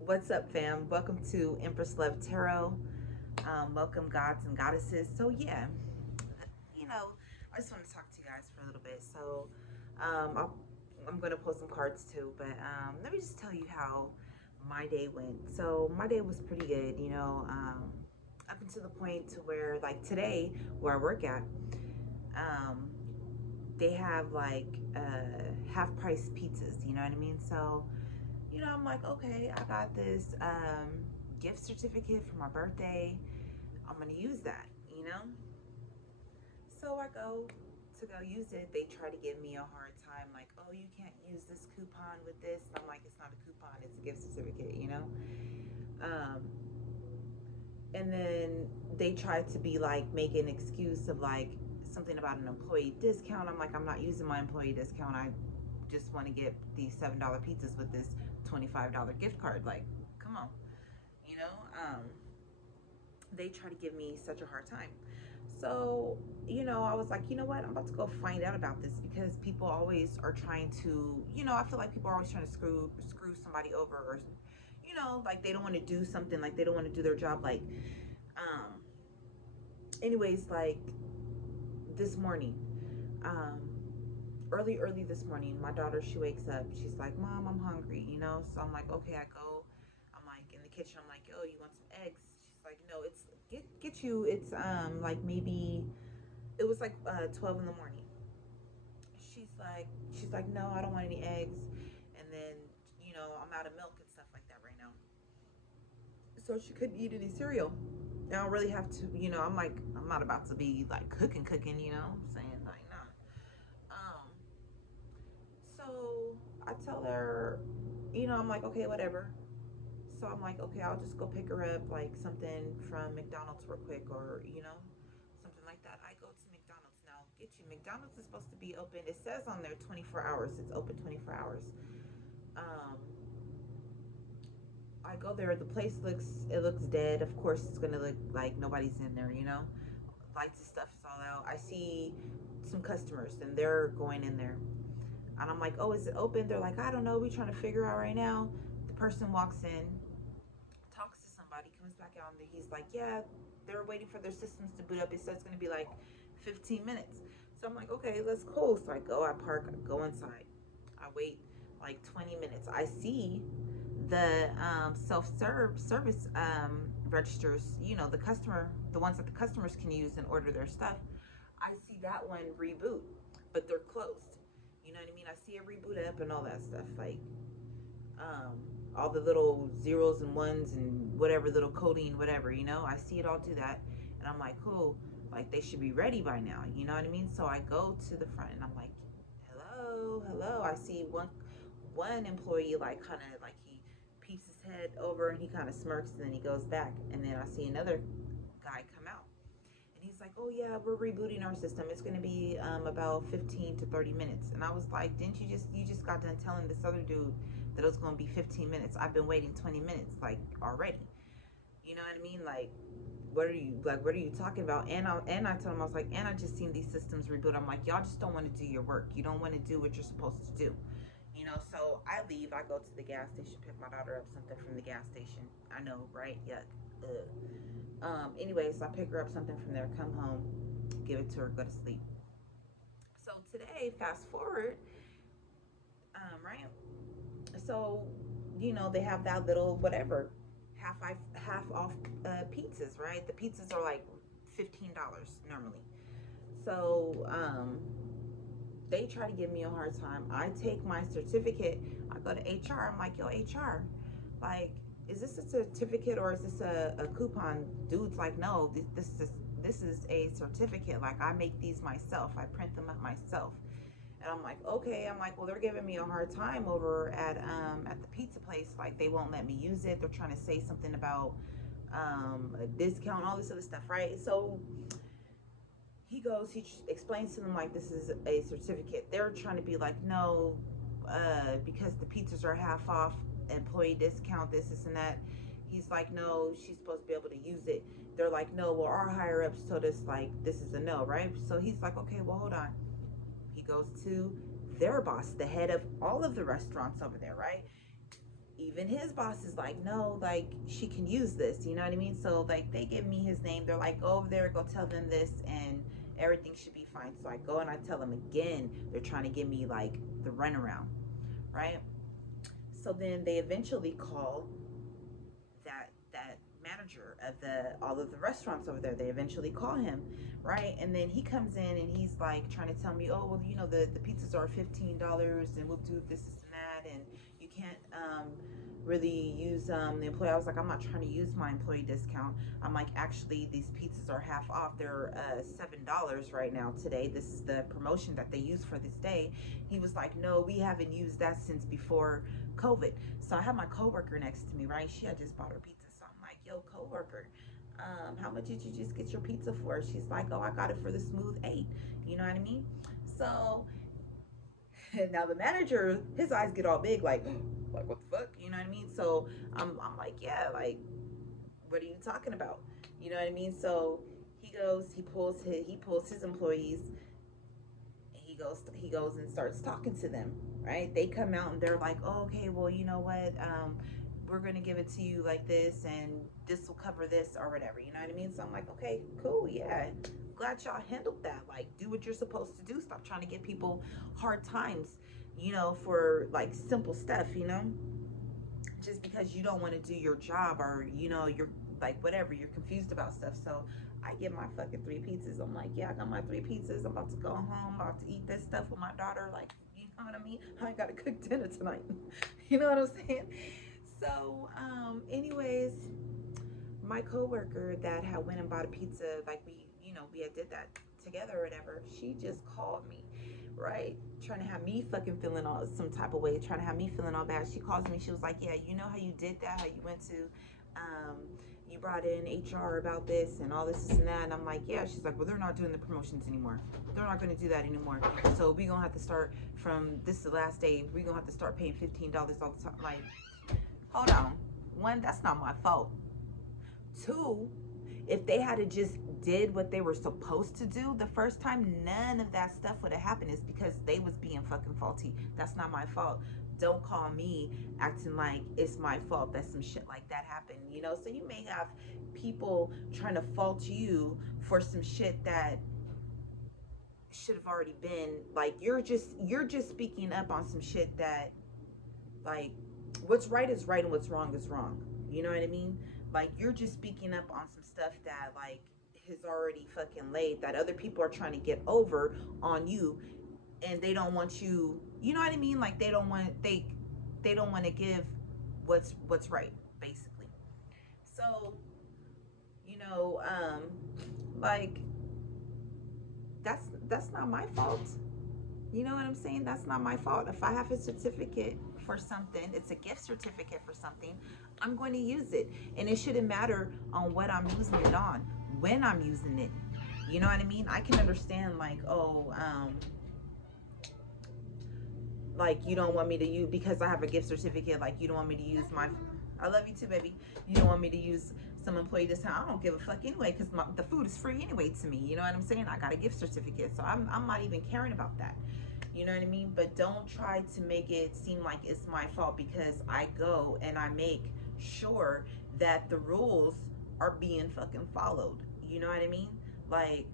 What's up, fam? Welcome to Empress Love Tarot. Welcome, gods and goddesses. So yeah, you know, I just want to talk to you guys for a little bit. So I'm gonna pull some cards too, but let me just tell you how my day went. So my day was pretty good. Up until the point to where like today, where I work at, um, they have like half price pizzas. You know what I mean? So I'm like, okay, I got this gift certificate for my birthday. I'm gonna use that, you know? So I go to go use it. They try to give me a hard time, like, oh, you can't use this coupon with this. And I'm like, it's not a coupon, it's a gift certificate, you know? Um, and then they try to be like, make an excuse of like something about an employee discount. I'm like, I'm not using my employee discount. I just want to get these $7 pizzas with this $25 gift card. Like, come on, you know? They try to give me such a hard time. So, I was like, you know what? I'm about to go find out about this because people always are trying to, I feel like people are always trying to screw somebody over, or, like they don't want to do something, like they don't want to do their job. Like, um, anyways, like this morning, um, early this morning, my daughter, she wakes up. She's like, Mom, I'm hungry, So I'm like, okay, I go. I'm like in the kitchen. I'm like, yo, you want some eggs? She's like, no, it's get you. It's like maybe it was like 12 in the morning. She's like, no, I don't want any eggs. And then I'm out of milk and stuff like that right now. So she couldn't eat any cereal. I don't really have to, I'm like, I'm not about to be like cooking, saying like, nah. So I tell her, I'm like, okay, whatever. So I'm like, okay, I'll just go pick her up like something from McDonald's real quick, or, something like that. I go to McDonald's. Now, get you, McDonald's is supposed to be open. It says on there 24 hours. It's open 24 hours. Um, I go there. The place looks dead. Of course, it's going to look like nobody's in there, Lights and stuff is all out. I see some customers and they're going in there. And I'm like, oh, is it open? They're like, I don't know. We're trying to figure out right now. The person walks in, talks to somebody, comes back out, and he's like, yeah, they're waiting for their systems to boot up. It says it's going to be like 15 minutes. So I'm like, okay, let's cool. So I go, I park, I go inside. I wait like 20 minutes. I see the service registers, the ones that the customers can use and order their stuff. I see that one reboot, but they're closed. You know what I mean? I see it reboot up and all that stuff. Like, um, all the little zeros and ones and whatever, little coding, whatever, I see it all do that. And I'm like, cool, like they should be ready by now, you know what I mean? So I go to the front and I'm like, hello. I see one employee like kind of like he peeps his head over and he kind of smirks and then he goes back. And then I see another guy come out. And he's like, oh yeah, we're rebooting our system. It's going to be about 15 to 30 minutes. And I was like, didn't you just got done telling this other dude that it was going to be 15 minutes? I've been waiting 20 minutes like already. You know what I mean? Like, what are you talking about? And I told him, I was like, and I just seen these systems reboot. I'm like, y'all just don't want to do your work. You don't want to do what you're supposed to do. So I leave. I go to the gas station, pick my daughter up something from the gas station. I know, right? Yuck. Anyways, I pick her up something from there, come home, give it to her, go to sleep. So today, fast forward, right? So, they have that little whatever, half off pizzas, right? The pizzas are like $15 normally. So, they try to give me a hard time. I take my certificate, I go to HR, I'm like, yo, HR, like, is this a certificate or is this a coupon? Dude's like, no, this is a certificate. Like, I make these myself. I print them up myself. And I'm like, okay. I'm like, well, they're giving me a hard time over at the pizza place. Like, they won't let me use it. They're trying to say something about a discount, all this other stuff, right? So he explains to them like this is a certificate. They're trying to be like, no, because the pizzas are half off, employee discount, this and that. He's like, no, she's supposed to be able to use it. They're like, no, well, our higher ups told us like this is a no, right? So he's like, okay, well, hold on. He goes to their boss, the head of all of the restaurants over there, right? even his boss is like, no, like, she can use this, you know what I mean? So like, they give me his name, they're like, go over there, go tell them this, and everything should be fine. So I go and I tell them again, they're trying to give me like the runaround, right? So then they eventually call that manager of all of the restaurants over there. They eventually call him, right? And then he comes in and he's like trying to tell me, oh, well, you know, the pizzas are $15 and we'll do this and that, and you can't really use the employee. I was like, I'm not trying to use my employee discount. I'm like, actually, these pizzas are half off. They're $7 right now today. This is the promotion that they use for this day. He was like, no, we haven't used that since before COVID. So I had my coworker next to me, right? She had just bought her pizza. So I'm like, yo, coworker, how much did you just get your pizza for? She's like, oh, I got it for the smooth 8. You know what I mean? So now the manager, his eyes get all big, like what the fuck? You know what I mean? So I'm like, yeah, like, what are you talking about? You know what I mean? So he pulls his employees, and he goes and starts talking to them, right? They come out and they're like, oh, okay, well, you know what? We're gonna give it to you like this, and this will cover this or whatever. You know what I mean? So I'm like, okay, cool, yeah. Glad y'all handled that. Like, do what you're supposed to do. Stop trying to give people hard times, you know, for like simple stuff, you know, just because you don't want to do your job, or, you know, you're like, whatever, you're confused about stuff. So I get my fucking 3 pizzas. I'm like, yeah, I got my 3 pizzas. I'm about to go home, about to eat this stuff with my daughter. Like, you know what I mean? I ain't got to cook dinner tonight. You know what I'm saying? So anyways, my coworker that had went and bought a pizza, like, we had did that together or whatever, she just called me, right? Trying to have me fucking feeling all some type of way, trying to have me feeling all bad. She calls me, she was like, yeah, you know how you did that, how you went to you brought in HR about this and all this and that. And I'm like, yeah. She's like, well, they're not doing the promotions anymore. They're not going to do that anymore. So we gonna have to start from this is the last day. We gonna have to start paying $15 all the time. Like, hold on. 1, that's not my fault. 2, if they had just did what they were supposed to do the first time, none of that stuff would have happened. It's because they was being fucking faulty. That's not my fault. Don't call me acting like it's my fault that some shit like that happened, you know? So you may have people trying to fault you for some shit that should have already been, like, you're just speaking up on some shit that, like, what's right is right and what's wrong is wrong. You know what I mean? Like, you're just speaking up on some stuff that, like, has already fucking laid, that other people are trying to get over on you, and they don't want you, you know what I mean? Like, they don't want to give what's right, basically. So, you know, like, that's not my fault. You know what I'm saying? That's not my fault. If I have a certificate for something, it's a gift certificate for something, I'm going to use it. And it shouldn't matter on what I'm using it on, when I'm using it. You know what I mean? I can understand, like, oh, like, you don't want me to use, because I have a gift certificate, like, you don't want me to use my, I love you too, baby. You don't want me to use some employee discount. I don't give a fuck anyway, because the food is free anyway to me. You know what I'm saying? I got a gift certificate, so I'm not even caring about that. You know what I mean? But don't try to make it seem like it's my fault, because I go and I make sure that the rules are being fucking followed. You know what I mean? Like,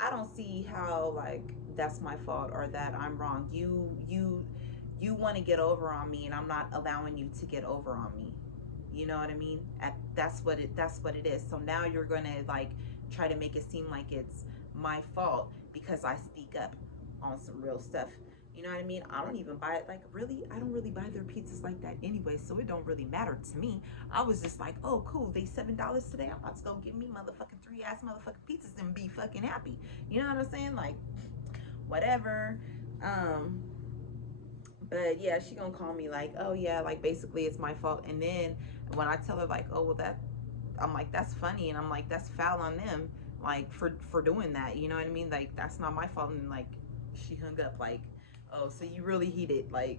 I don't see how, like, that's my fault or that I'm wrong. You want to get over on me, and I'm not allowing you to get over on me. You know what I mean? That's what it is. So now you're gonna, like, try to make it seem like it's my fault because I speak up on some real stuff. You know what I mean? I don't even buy it, like, really, I don't really buy their pizzas like that anyway, so it don't really matter to me. I was just like, oh, cool, they $7 today. I'm about to go get me motherfucking 3 ass motherfucking pizzas and be fucking happy. You know what I'm saying? Like, whatever. But yeah, she gonna call me like, oh yeah, like, basically it's my fault. And then when I tell her, like, oh, well, I'm like, that's funny, and I'm like, that's foul on them, like, for doing that. You know what I mean? Like, that's not my fault. And, like, she hung up, like, oh, so you really heated, like,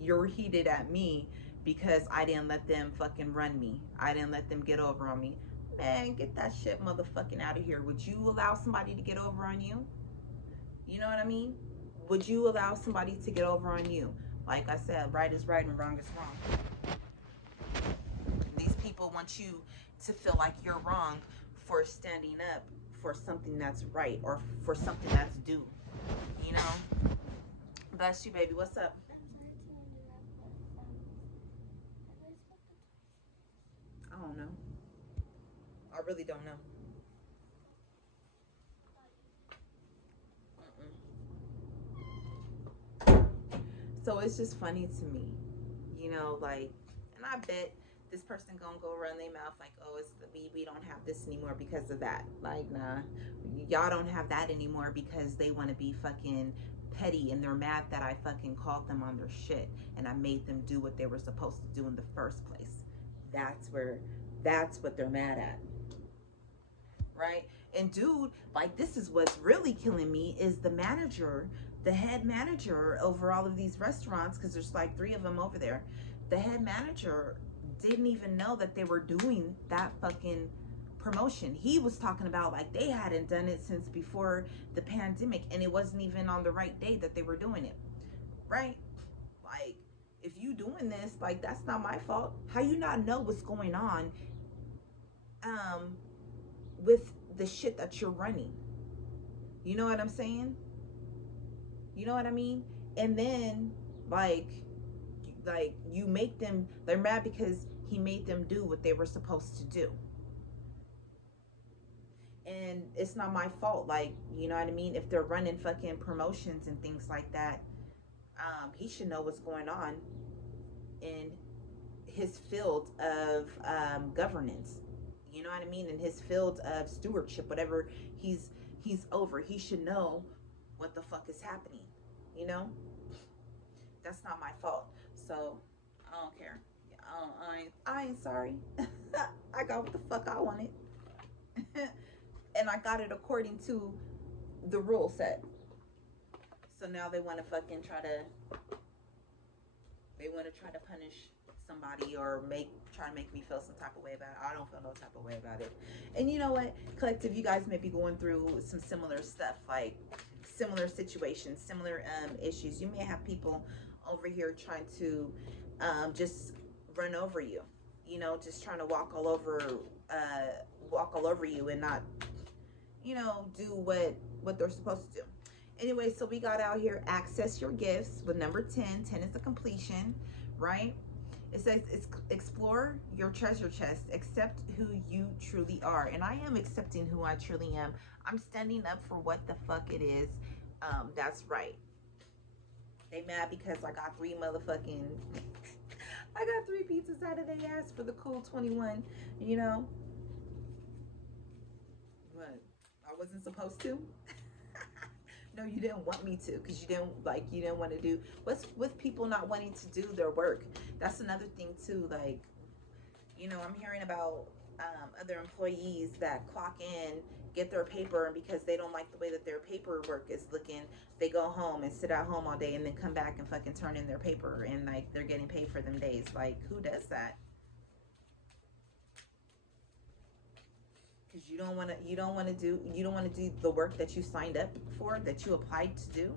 you're heated at me because I didn't let them fucking run me. I didn't let them get over on me. Man, get that shit motherfucking out of here. Would you allow somebody to get over on you? You know what I mean? Would you allow somebody to get over on you? Like I said, right is right and wrong is wrong. These people want you to feel like you're wrong for standing up for something that's right or for something that's due. You know? Bless you, baby. What's up? I don't know. I really don't know. So it's just funny to me, you know, like, and I bet this person gonna go run their mouth like, oh, it's we don't have this anymore because of that. Like, nah, y'all don't have that anymore because they want to be fucking petty and they're mad that I fucking called them on their shit and I made them do what they were supposed to do in the first place. That's what they're mad at, right? And dude, like, this is what's really killing me is the manager, the head manager over all of these restaurants, because there's like 3 of them over there. The head manager didn't even know that they were doing that fucking promotion. He was talking about like they hadn't done it since before the pandemic, and it wasn't even on the right day that they were doing it, right? Like, if you doing this, like, that's not my fault. How you not know what's going on um with the shit that you're running? You know what I'm saying? You know what I mean? And then, like you make them, they're mad because he made them do what they were supposed to do. And it's not my fault. Like, you know what I mean? If they're running fucking promotions and things like that, he should know what's going on in his field of governance. You know what I mean? In his field of stewardship, whatever he's over, he should know what the fuck is happening. You know, that's not my fault. So I don't care. I ain't sorry. I got what the fuck I wanted, and I got it according to the rule set. So now they want to fucking try to punish somebody or try to make me feel some type of way about it. I don't feel no type of way about it. And you know what, collective, you guys may be going through some similar stuff, like similar situations, similar issues. You may have people over here trying to just run over you, you know, just trying to walk all over you and not, you know, do what they're supposed to do. Anyway, so we got out here, access your gifts with number 10. 10 is the completion, right? It says it's explore your treasure chest, accept who you truly are. And I am accepting who I truly am. I'm standing up for what the fuck it is. That's right. They mad because I got 3 motherfucking I got 3 pizzas out of their ass for the cool 21, you know? What? I wasn't supposed to? No, you didn't want me to, because you didn't want to do what's with people not wanting to do their work. That's another thing too. Like, you know, I'm hearing about other employees that clock in, get their paper, and because they don't like the way that their paperwork is looking, they go home and sit at home all day and then come back and fucking turn in their paper, and like they're getting paid for them days. Like, who does that? Because you don't want to do the work that you signed up for, that you applied to do.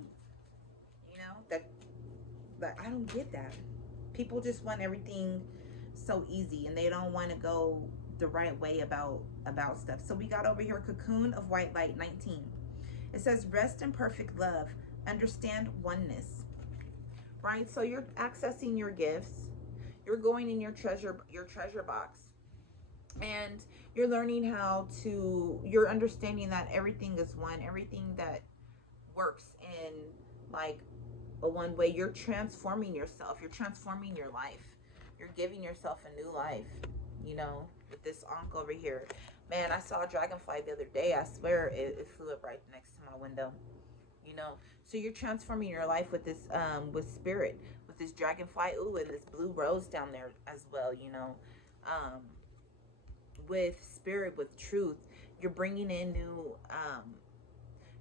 You know, that I don't get that. People just want everything so easy, and they don't want to go the right way about stuff. So we got over here, cocoon of white light 19. It says rest in perfect love, understand oneness. Right? So you're accessing your gifts. You're going in your treasure box, and you're learning you're understanding that everything is one, everything that works in like a one way. You're transforming yourself, you're transforming your life, you're giving yourself a new life, you know, with this ankh over here. Man, I saw a dragonfly the other day. I swear it flew up right next to my window, you know. So you're transforming your life with this with spirit, with this dragonfly. Ooh, and this blue rose down there as well, you know. With spirit, with truth, you're bringing in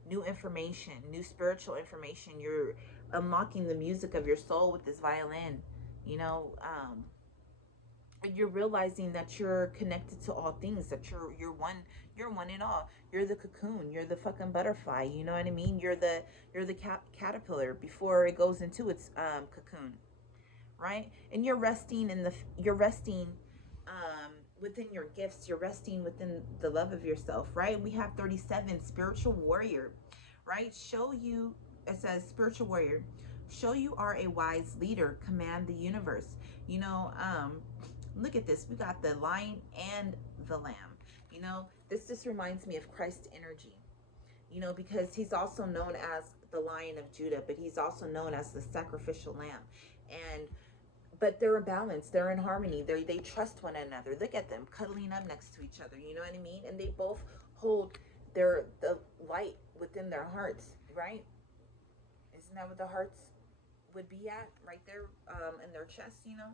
new information, new spiritual information. You're unlocking the music of your soul with this violin, you know. you're realizing that you're connected to all things, that you're one in all. You're the cocoon, you're the fucking butterfly, you know what I mean? You're the caterpillar before it goes into its cocoon, right? And you're resting within your gifts, you're resting within the love of yourself, right? We have 37, spiritual warrior, right? Show you, it says spiritual warrior, show you are a wise leader, command the universe. You know, look at this, we got the lion and the lamb. You know, this just reminds me of Christ's energy, you know, because he's also known as the Lion of Judah, but he's also known as the sacrificial lamb. And but they're in balance, they're in harmony, they trust one another. Look at them cuddling up next to each other, you know what I mean? And they both hold the light within their hearts, right? Isn't that what the hearts would be at, right there, in their chest, you know?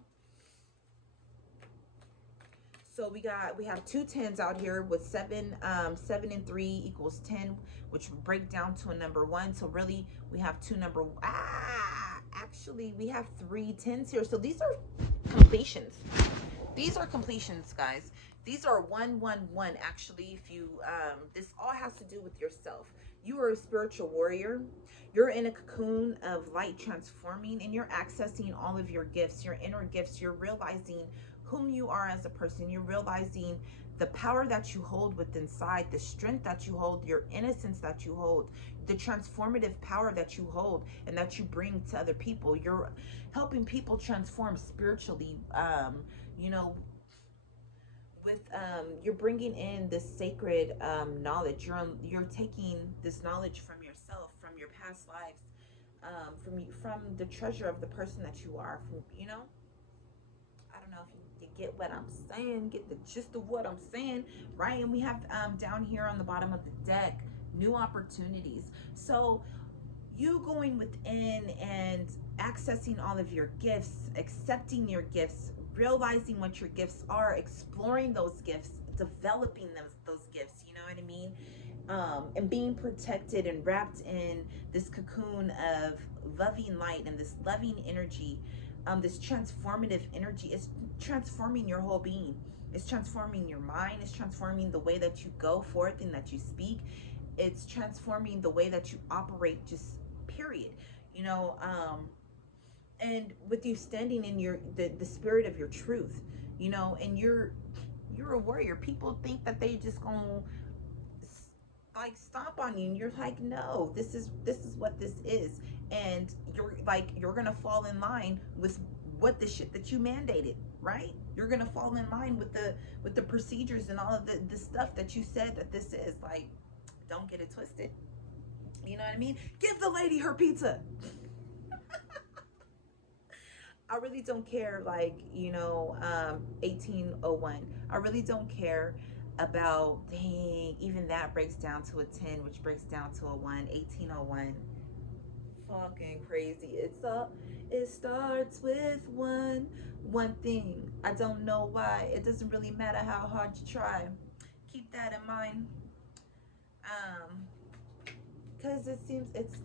So we have two tens out here with 7 and 3 equals 10, which will break down to a number 1. So really we have actually we have 3 tens here. So these are completions. These are completions, guys. These are 111. Actually, if you this all has to do with yourself. You are a spiritual warrior. You're in a cocoon of light transforming, and you're accessing all of your gifts, your inner gifts. You're realizing whom you are as a person. You're realizing the power that you hold within inside, the strength that you hold, your innocence that you hold, the transformative power that you hold and that you bring to other people. You're helping people transform spiritually. You know, with you're bringing in this sacred knowledge. You're taking this knowledge from yourself, from your past lives, from the treasure of the person that you are. From, you know, I don't know if you get what I'm saying, get the gist of what I'm saying, right? And we have down here on the bottom of the deck, new opportunities. So you going within and accessing all of your gifts, accepting your gifts, realizing what your gifts are, exploring those gifts, developing those gifts, you know what I mean? And being protected and wrapped in this cocoon of loving light and this loving energy, this transformative energy is transforming your whole being. It's transforming your mind. It's transforming the way that you go forth and that you speak. It's transforming the way that you operate, just period. You know, and with you standing in the spirit of your truth, you know, and you're a warrior. People think that they just gonna like stomp on you, and you're like, no, this is what this is. And you're gonna fall in line with what the shit that you mandated, right? You're gonna fall in line with the procedures and all of the stuff that you said that this is. Like, don't get it twisted, you know what I mean? Give the lady her pizza. I really don't care, like, you know, 1801. I really don't care about, dang, even that breaks down to a 10, which breaks down to a 1, 1801. Fucking crazy. It starts with one thing. I don't know why. It doesn't really matter how hard you try. Keep that in mind. Um, Cause it seems it's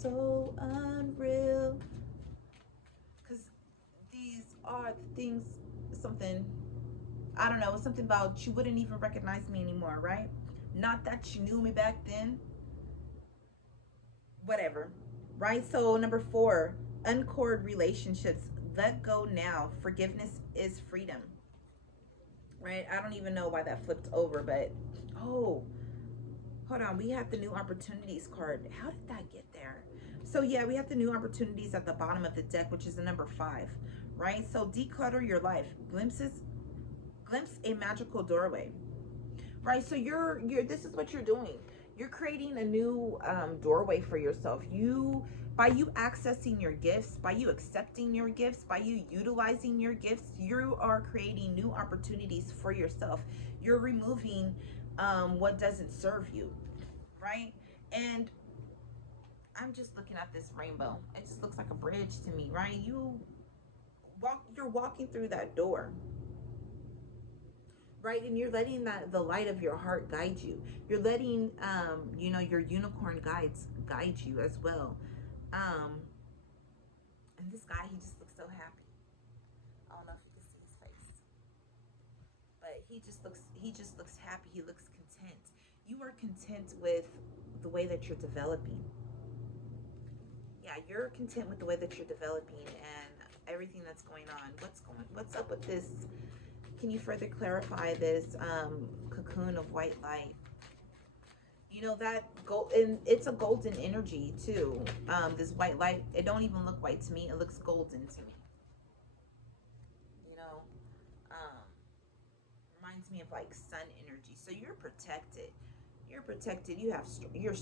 so unreal. Cause these are the things, something, I don't know, it's something about you wouldn't even recognize me anymore, right? Not that you knew me back then, whatever, right? So number 4, uncord relationships, let go now. Forgiveness is freedom, right? I don't even know why that flipped over, but oh, hold on, we have the new opportunities card. How did that get there? So yeah, we have the new opportunities at the bottom of the deck, which is the number 5, right? So declutter your life. Glimpse a magical doorway, right? So you're this is what you're doing. You're creating a new doorway for yourself. By you accessing your gifts, by you accepting your gifts, by you utilizing your gifts, you are creating new opportunities for yourself. You're removing what doesn't serve you, right? And I'm just looking at this rainbow. It just looks like a bridge to me, right? You're walking through that door, right? And you're letting the light of your heart guide you. You're letting you know, your unicorn guides guide you as well. And this guy, he just looks so happy. I don't know if you can see his face. he just looks happy. He looks content. You are content with the way that you're developing. Yeah, you're content with the way that you're developing and everything that's going on. What's up with this? Can you further clarify this cocoon of white light? You know that gold, and it's a golden energy too. This white light, it don't even look white to me. It looks golden to me. You know, um, reminds me of like sun energy. So you're protected. You're protected. You have you're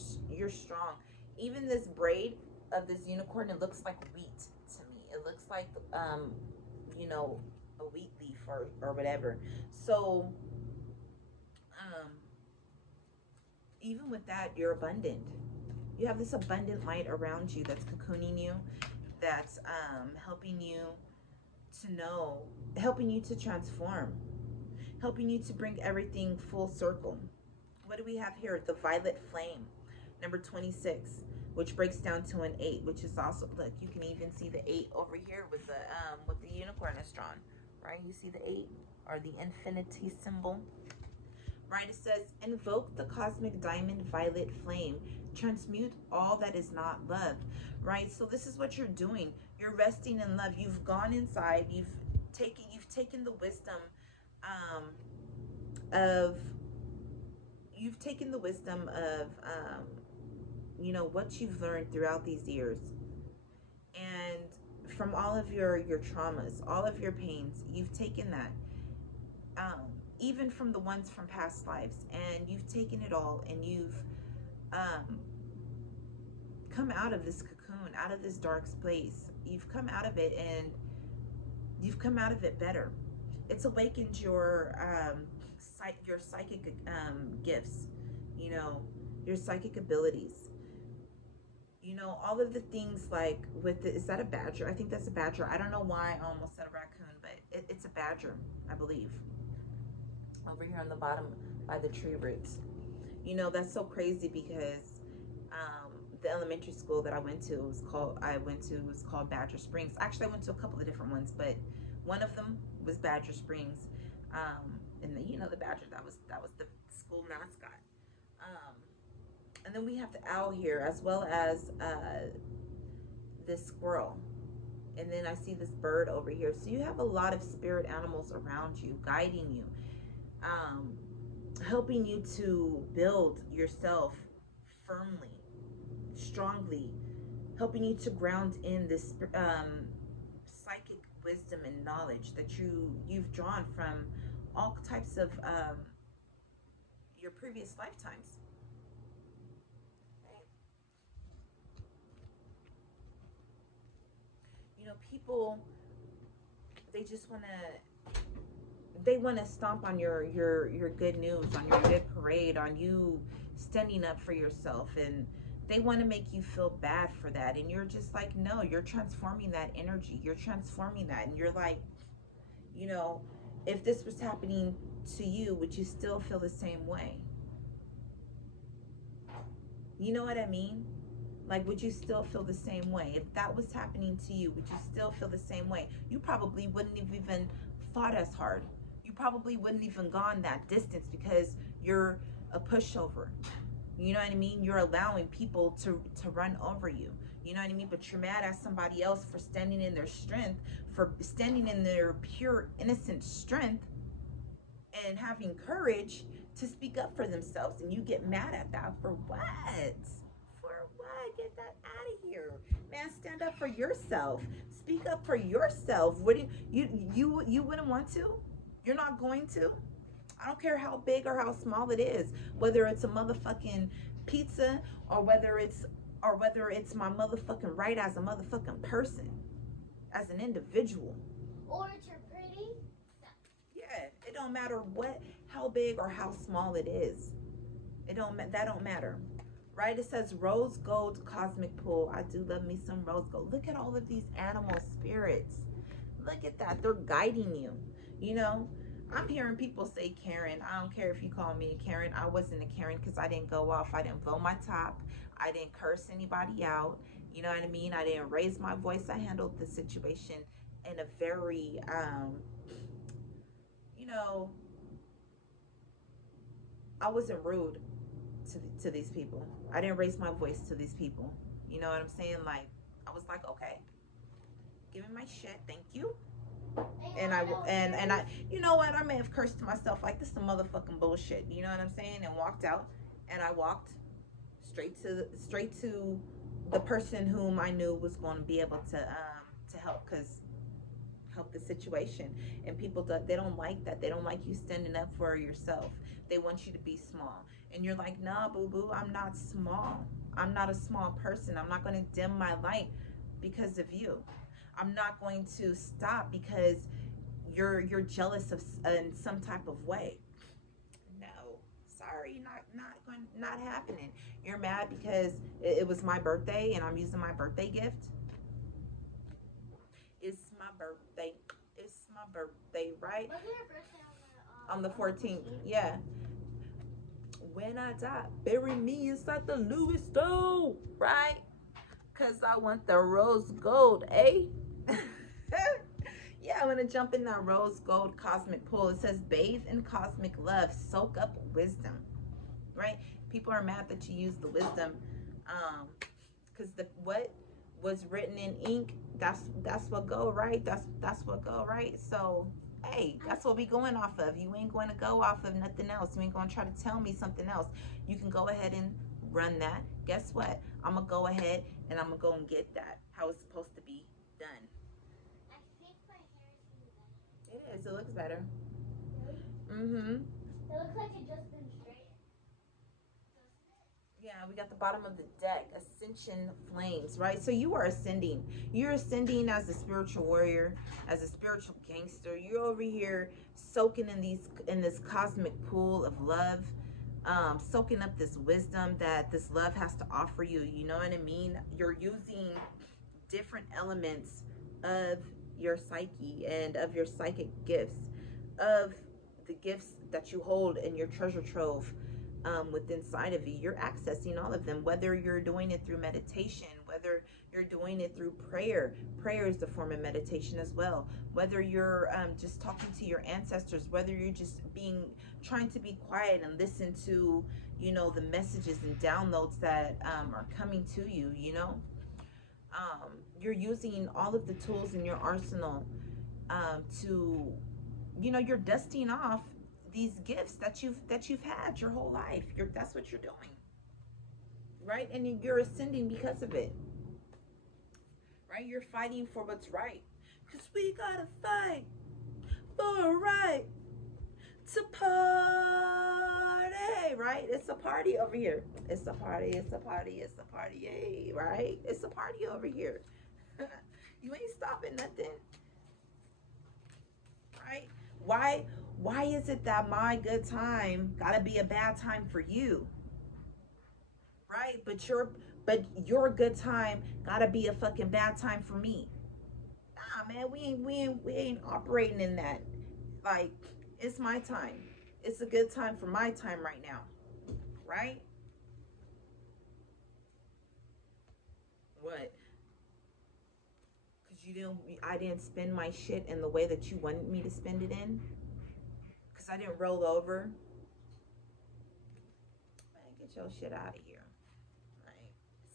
strong. Even this braid of this unicorn, it looks like wheat to me. It looks like you know, a wheat leaf or whatever. So um even with that, you're abundant. You have this abundant light around you that's cocooning you, that's helping you to know, helping you to transform, helping you to bring everything full circle. What do we have here? The violet flame, number 26, which breaks down to an 8, which is also, look, you can even see the 8 over here with the unicorn is drawn, right? You see the 8 or the infinity symbol. Right, it says, invoke the cosmic diamond violet flame, transmute all that is not love. Right, so this is what you're doing. You're resting in love. You've gone inside. You've taken the wisdom of you know, what you've learned throughout these years, and from all of your traumas, all of your pains. You've taken that. Even from the ones from past lives, and you've taken it all, and you've come out of this cocoon, out of this dark place. You've come out of it, and you've come out of it better. It's awakened your psychic gifts, you know, your psychic abilities. You know, all of the things like with the, is that a badger? I think that's a badger. I don't know why I almost said a raccoon, but it's a badger, I believe. Over here on the bottom by the tree roots. You know, that's so crazy because the elementary school that I went to was called Badger Springs. Actually, I went to a couple of different ones, but one of them was Badger Springs. And the, you know, the badger, that was the school mascot. And then we have the owl here, as well as this squirrel. And then I see this bird over here. So you have a lot of spirit animals around you, guiding you, helping you to build yourself firmly, strongly, helping you to ground in this psychic wisdom and knowledge that you've drawn from all types of your previous lifetimes. You know, people, they just want to stomp on your good news, on your good parade, on you standing up for yourself, and they want to make you feel bad for that. And you're just like, no, you're transforming that energy, you're transforming that. And you're like, you know, if this was happening to you, would you still feel the same way? You know what I mean? Like, would you still feel the same way? If that was happening to you, would you still feel the same way? You probably wouldn't have even fought as hard. You probably wouldn't even gone that distance because you're a pushover. You know what I mean? You're allowing people to run over you. You know what I mean? But you're mad at somebody else for standing in their strength, for standing in their pure, innocent strength and having courage to speak up for themselves. And you get mad at that for what? For what? Get that out of here. Man, stand up for yourself. Speak up for yourself. What do you wouldn't want to? You're not going to? I don't care how big or how small it is, whether it's a motherfucking pizza or whether it's my motherfucking right as a motherfucking person, as an individual. Or it's your pretty. Yeah, it don't matter how big or how small it is. That don't matter. Right? It says rose gold cosmic pool. I do love me some rose gold. Look at all of these animal spirits. Look at that. They're guiding you. You know, I'm hearing people say Karen. I don't care if you call me a Karen. I wasn't a Karen because I didn't go off. I didn't blow my top. I didn't curse anybody out. You know what I mean? I didn't raise my voice. I handled the situation in a very, you know, I wasn't rude to these people. I didn't raise my voice to these people. You know what I'm saying? Like, I was like, okay, give me my shit, thank you. And I, you know what? I may have cursed to myself like this is some motherfucking bullshit. You know what I'm saying? And walked out. And I walked straight to the person whom I knew was going to be able to help, because help the situation. And people they don't like that. They don't like you standing up for yourself. They want you to be small, and you're like, nah, boo boo, I'm not small. I'm not a small person. I'm not going to dim my light because of you. I'm not going to stop because you're jealous of in some type of way. No, sorry, not happening. You're mad because it was my birthday and I'm using my birthday gift. It's my birthday. It's my birthday, right? Wasn't your birthday On the 14th. Yeah. When I die, bury me inside the Louis stove, right? Cause I want the rose gold, eh? Yeah, I'm gonna jump in that rose gold cosmic pool. It says bathe in cosmic love, soak up wisdom, right? People are mad that you use the wisdom, because the what was written in ink, that's what go, right? That's what go, right? So hey, that's what we going off of. You ain't going to go off of nothing else. You ain't going to try to tell me something else. You can go ahead and run that. Guess what? I'm gonna go ahead and I'm gonna go and get that how it's supposed to be done. I think my hair is getting better. It is. It looks better. Really? Mm-hmm. It looks like it just been straightened. Yeah, we got the bottom of the deck, Ascension Flames, right? So you are ascending. You're ascending as a spiritual warrior, as a spiritual gangster. You're over here soaking in this cosmic pool of love, soaking up this wisdom that this love has to offer you. You know what I mean? You're using different elements of your psyche and of your psychic gifts, of the gifts that you hold in your treasure trove, within inside of you. You're accessing all of them, whether you're doing it through meditation, whether you're doing it through prayer. Prayer is the form of meditation as well. Whether you're just talking to your ancestors, whether you're just trying to be quiet and listen to, the messages and downloads that are coming to you. You're using all of the tools in your arsenal, to, you're dusting off these gifts that you've had your whole life. That's what you're doing, right? And you're ascending because of it, right? You're fighting for what's right, because we gotta fight for a right to party, right? It's a party over here. It's a party. It's a party. It's a party, yay, right? It's a party over here. You ain't stopping nothing, right? Why is it that my good time gotta be a bad time for you, right? But your good time gotta be a fucking bad time for me. Nah, man, we ain't operating in that. Like, it's my time. It's a good time for my time right now, right? What? Because I didn't spend my shit in the way that you wanted me to spend it in. Because I didn't roll over. Man, get your shit out of here. Right?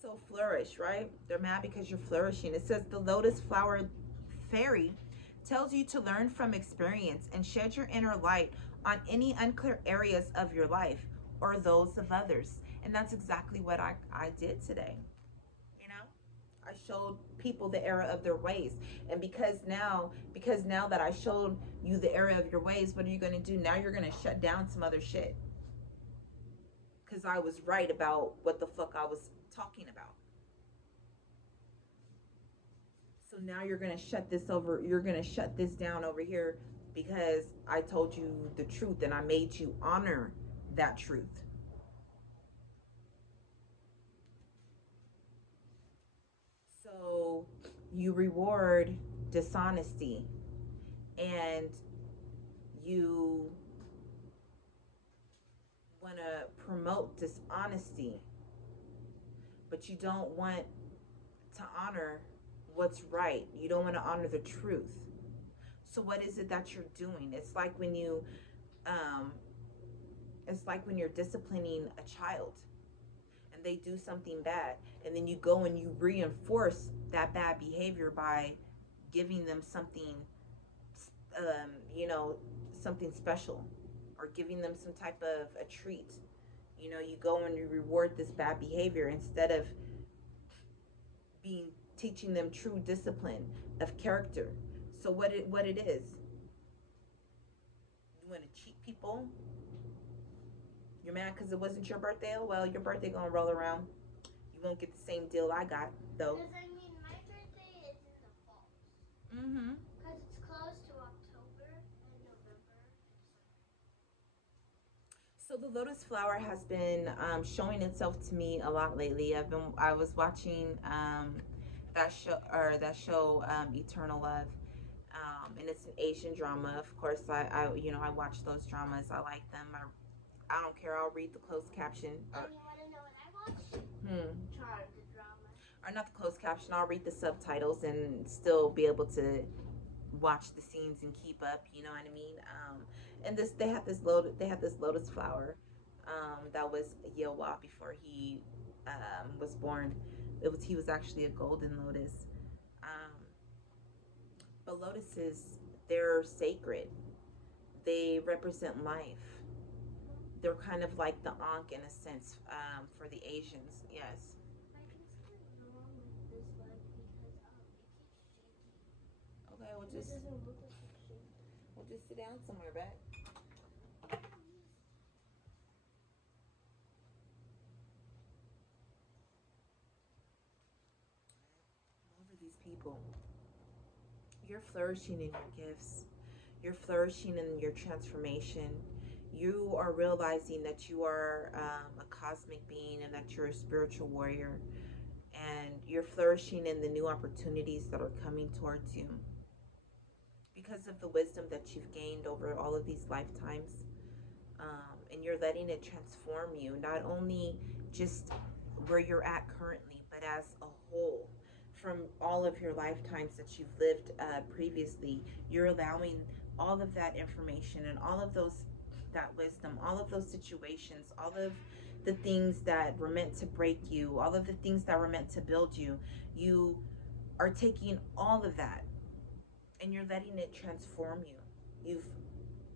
So flourish, right? They're mad because you're flourishing. It says the lotus flower fairy tells you to learn from experience and shed your inner light on any unclear areas of your life or those of others. And that's exactly what I did today. You know? I showed people the error of their ways. And because now that I showed you the error of your ways, what are you going to do? Now you're going to shut down some other shit. Because I was right about what the fuck I was talking about. So now you're going to shut this down over here because I told you the truth and I made you honor that truth. So you reward dishonesty, and you want to promote dishonesty, but you don't want to honor what's right. You don't want to honor the truth. So what is it that you're doing? It's like when you It's like when you're disciplining a child and they do something bad, and then you go and you reinforce that bad behavior by giving them something, you know, something special, or giving them some type of a treat. You know, you go and you reward this bad behavior instead of being teaching them true discipline of character. So what it is, you want to cheat people. You're mad because it wasn't your birthday. Oh, well, your birthday gonna roll around. You won't get the same deal I got though. Because I mean, my birthday is in the fall. Mm-hmm. Because it's close to October and November. So the lotus flower has been showing itself to me a lot lately. I was watching that show Eternal Love, and it's an Asian drama. Of course, I watch those dramas. I like them. I don't care. I'll read the closed caption. And you want to know what I watched? Charmed, the drama. Or not the closed caption. I'll read the subtitles and still be able to watch the scenes and keep up. You know what I mean? And they had this lotus flower that was Yewa before he was born. He was actually a golden lotus. Um, but lotuses, they're sacred. They represent life. They're kind of like the Ankh in a sense, for the Asians. Yes. I think something's wrong with this one because it keeps changing. Okay, It doesn't look like it's changing. we'll just sit down somewhere, back. Over these people, you're flourishing in your gifts. You're flourishing in your transformation. You are realizing that you are a cosmic being and that you're a spiritual warrior. And you're flourishing in the new opportunities that are coming towards you because of the wisdom that you've gained over all of these lifetimes. And you're letting it transform you, not only just where you're at currently, but as a whole. From all of your lifetimes that you've lived previously, you're allowing all of that information and all of that wisdom, all of those situations, all of the things that were meant to break you, all of the things that were meant to build you. You are taking all of that and you're letting it transform you. You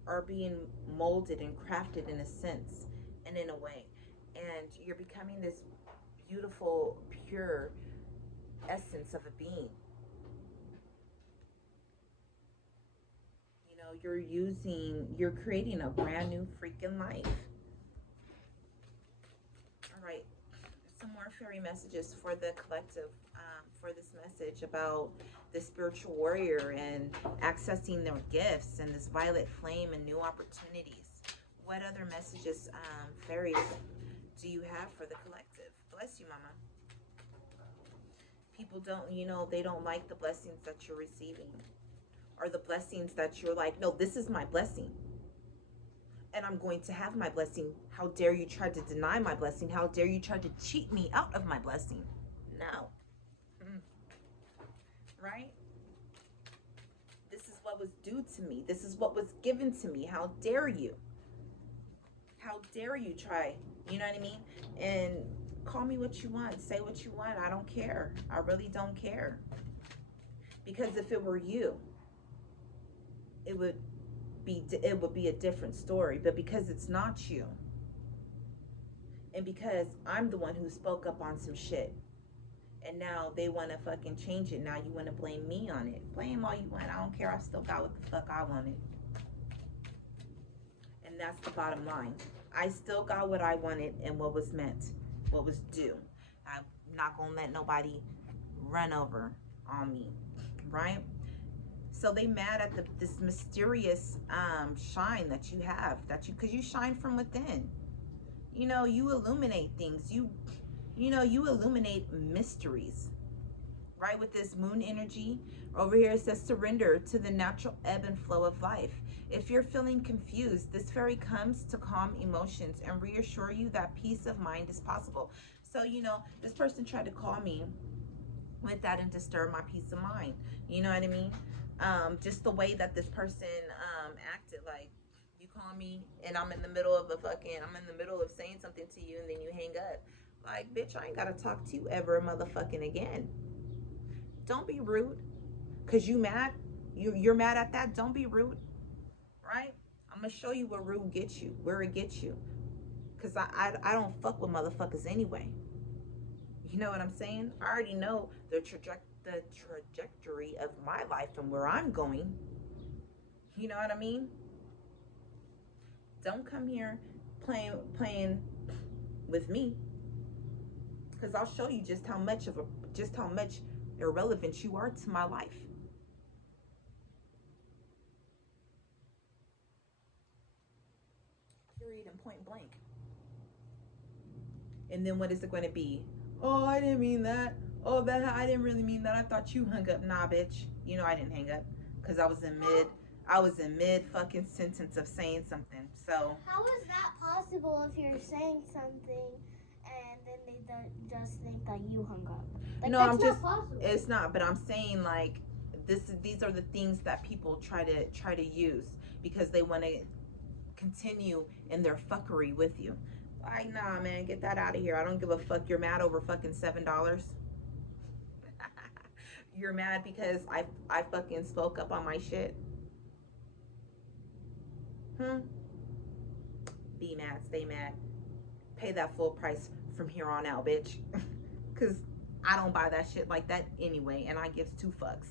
are being molded and crafted in a sense and in a way. And you're becoming this beautiful, pure essence of a being. You know, you're creating a brand new freaking life. All right, some more fairy messages for the collective, for this message about the spiritual warrior and accessing their gifts and this violet flame and new opportunities. What other messages, fairies, do you have for the collective? Bless you, mama. People they don't like the blessings that you're receiving, or the blessings that you're like, no, this is my blessing and I'm going to have my blessing. How dare you try to deny my blessing? How dare you try to cheat me out of my blessing? No. Right? This is what was due to me. This is what was given to me. How dare you? How dare you try? You know what I mean? And call me what you want. Say what you want. I don't care. I really don't care. Because if it were you, it would be a different story. But because it's not you, and because I'm the one who spoke up on some shit, and now they want to fucking change it. Now you want to blame me on it. Blame all you want. I don't care. I still got what the fuck I wanted. And that's the bottom line. I still got what I wanted and what was meant, what was due. I'm not going to let nobody run over on me, right? So they mad at this mysterious shine that you have, because you shine from within. You know, you illuminate things. You illuminate mysteries, right? With this moon energy over here, it says surrender to the natural ebb and flow of life. If you're feeling confused, this fairy comes to calm emotions and reassure you that peace of mind is possible. So, this person tried to call me with that and disturb my peace of mind. You know what I mean? Just the way that this person acted, like, You call me and I'm in the middle of saying something to you and then you hang up. Like, bitch, I ain't gotta talk to you ever motherfucking again. Don't be rude. Cause you mad. You're mad at that. Don't be rude. Right? I'm gonna show you where rude gets you, where it gets you. Cause I don't fuck with motherfuckers anyway. You know what I'm saying? I already know the trajectory of my life and where I'm going. You know what I mean? Don't come here playing with me, because I'll show you just how much irrelevant you are to my life. Period and point blank. And then what is it going to be? Oh, I didn't mean that. Oh, that I didn't really mean that. I thought you hung up. Nah, bitch. You know I didn't hang up because I was in mid fucking sentence of saying something. So how is that possible if you're saying something and then they just think that you hung up? Like, no, that's I'm just not possible. it's not, but I'm saying like these are the things that people try to use because they want to continue in their fuckery with you. Like, nah, man, get that out of here. I don't give a fuck. You're mad over fucking $7. You're mad because I fucking spoke up on my shit. Be mad, stay mad. Pay that full price from here on out, bitch. Cause I don't buy that shit like that anyway, and I gives two fucks.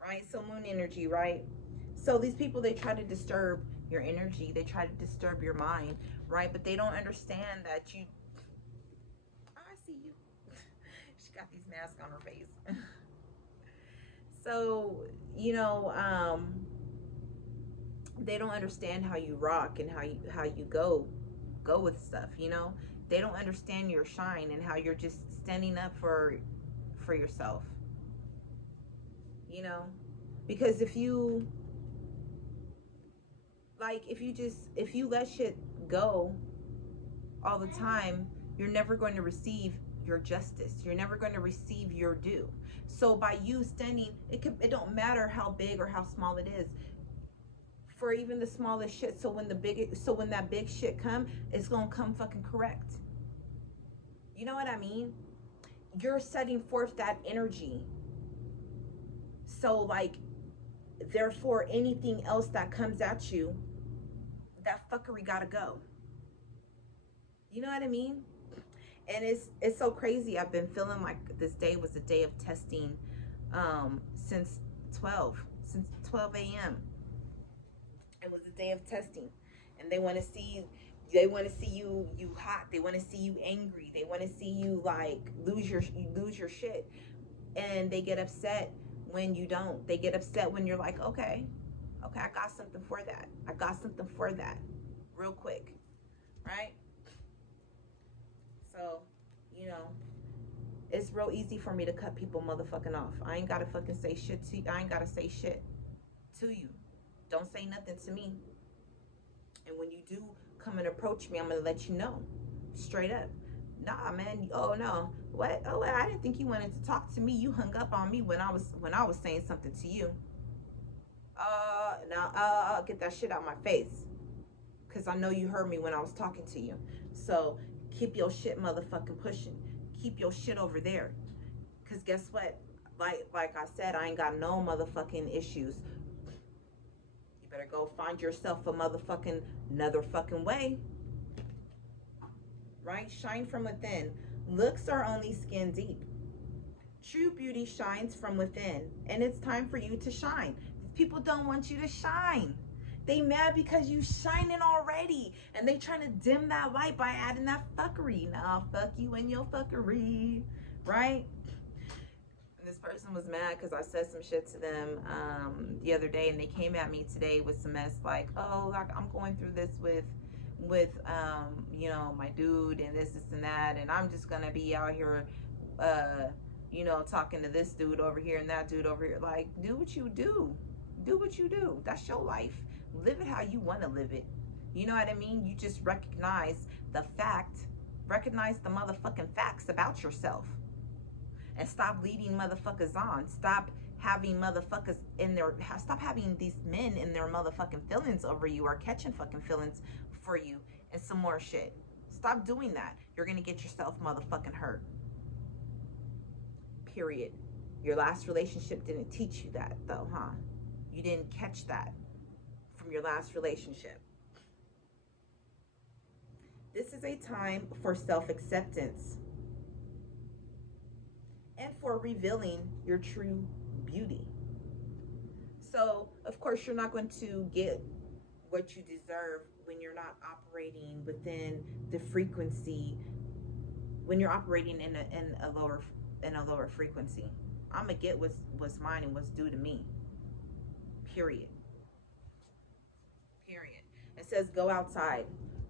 Right? So moon energy, right? So these people, they try to disturb your energy, they try to disturb your mind, right? But they don't understand that you I see you. She got these masks on her face. So, you know, they don't understand how you rock and how you go with stuff, you know? They don't understand your shine and how you're just standing up for yourself. You know? Because if you let shit go all the time, you're never going to receive your justice. You're never going to receive your due. So by you standing, it don't matter how big or how small it is. For even the smallest shit, so when that big shit come, it's gonna come fucking correct. You know what I mean? You're setting forth that energy. So like, therefore, anything else that comes at you, that fuckery gotta go. You know what I mean? And it's so crazy. I've been feeling like this day was a day of testing, since 12 a.m. It was a day of testing, and they want to see you hot. They want to see you angry. They want to see you like lose your shit, and they get upset when you don't. They get upset when you're like, okay, I got something for that. I got something for that, real quick, right? So, you know, it's real easy for me to cut people motherfucking off. I ain't gotta fucking say shit to you. I ain't gotta say shit to you. Don't say nothing to me. And when you do come and approach me, I'm gonna let you know, straight up. Nah, man. Oh no. What? Oh, I didn't think you wanted to talk to me. You hung up on me when I was saying something to you. Now, get that shit out my face, cause I know you heard me when I was talking to you. So keep your shit motherfucking pushing. Keep your shit over there. Cause guess what? Like I said, I ain't got no motherfucking issues. You better go find yourself a motherfucking another fucking way. Right? Shine from within. Looks are only skin deep. True beauty shines from within, and it's time for you to shine. People don't want you to shine. They mad because you shining already, and they trying to dim that light by adding that fuckery. Nah, fuck you and your fuckery, right? And this person was mad because I said some shit to them the other day, and they came at me today with some mess like, oh, like I'm going through this with you know, my dude and this and that, and I'm just gonna be out here you know, talking to this dude over here and that dude over here. Like, do what you do. Do what you do. That's your life. Live it how you want to live it. You know what I mean? You just recognize recognize the motherfucking facts about yourself, and stop leading motherfuckers on. Stop having motherfuckers in their, stop having these men in their motherfucking feelings over you, or catching fucking feelings for you and some more shit. Stop doing that. You're gonna get yourself motherfucking hurt. Period. Your last relationship didn't teach you that though, huh? You didn't catch that from your last relationship. This is a time for self-acceptance and for revealing your true beauty. So, of course, you're not going to get what you deserve when you're not operating within the frequency, when you're operating in a lower frequency. I'm gonna get what's mine and what's due to me. Period. Period. It says go outside,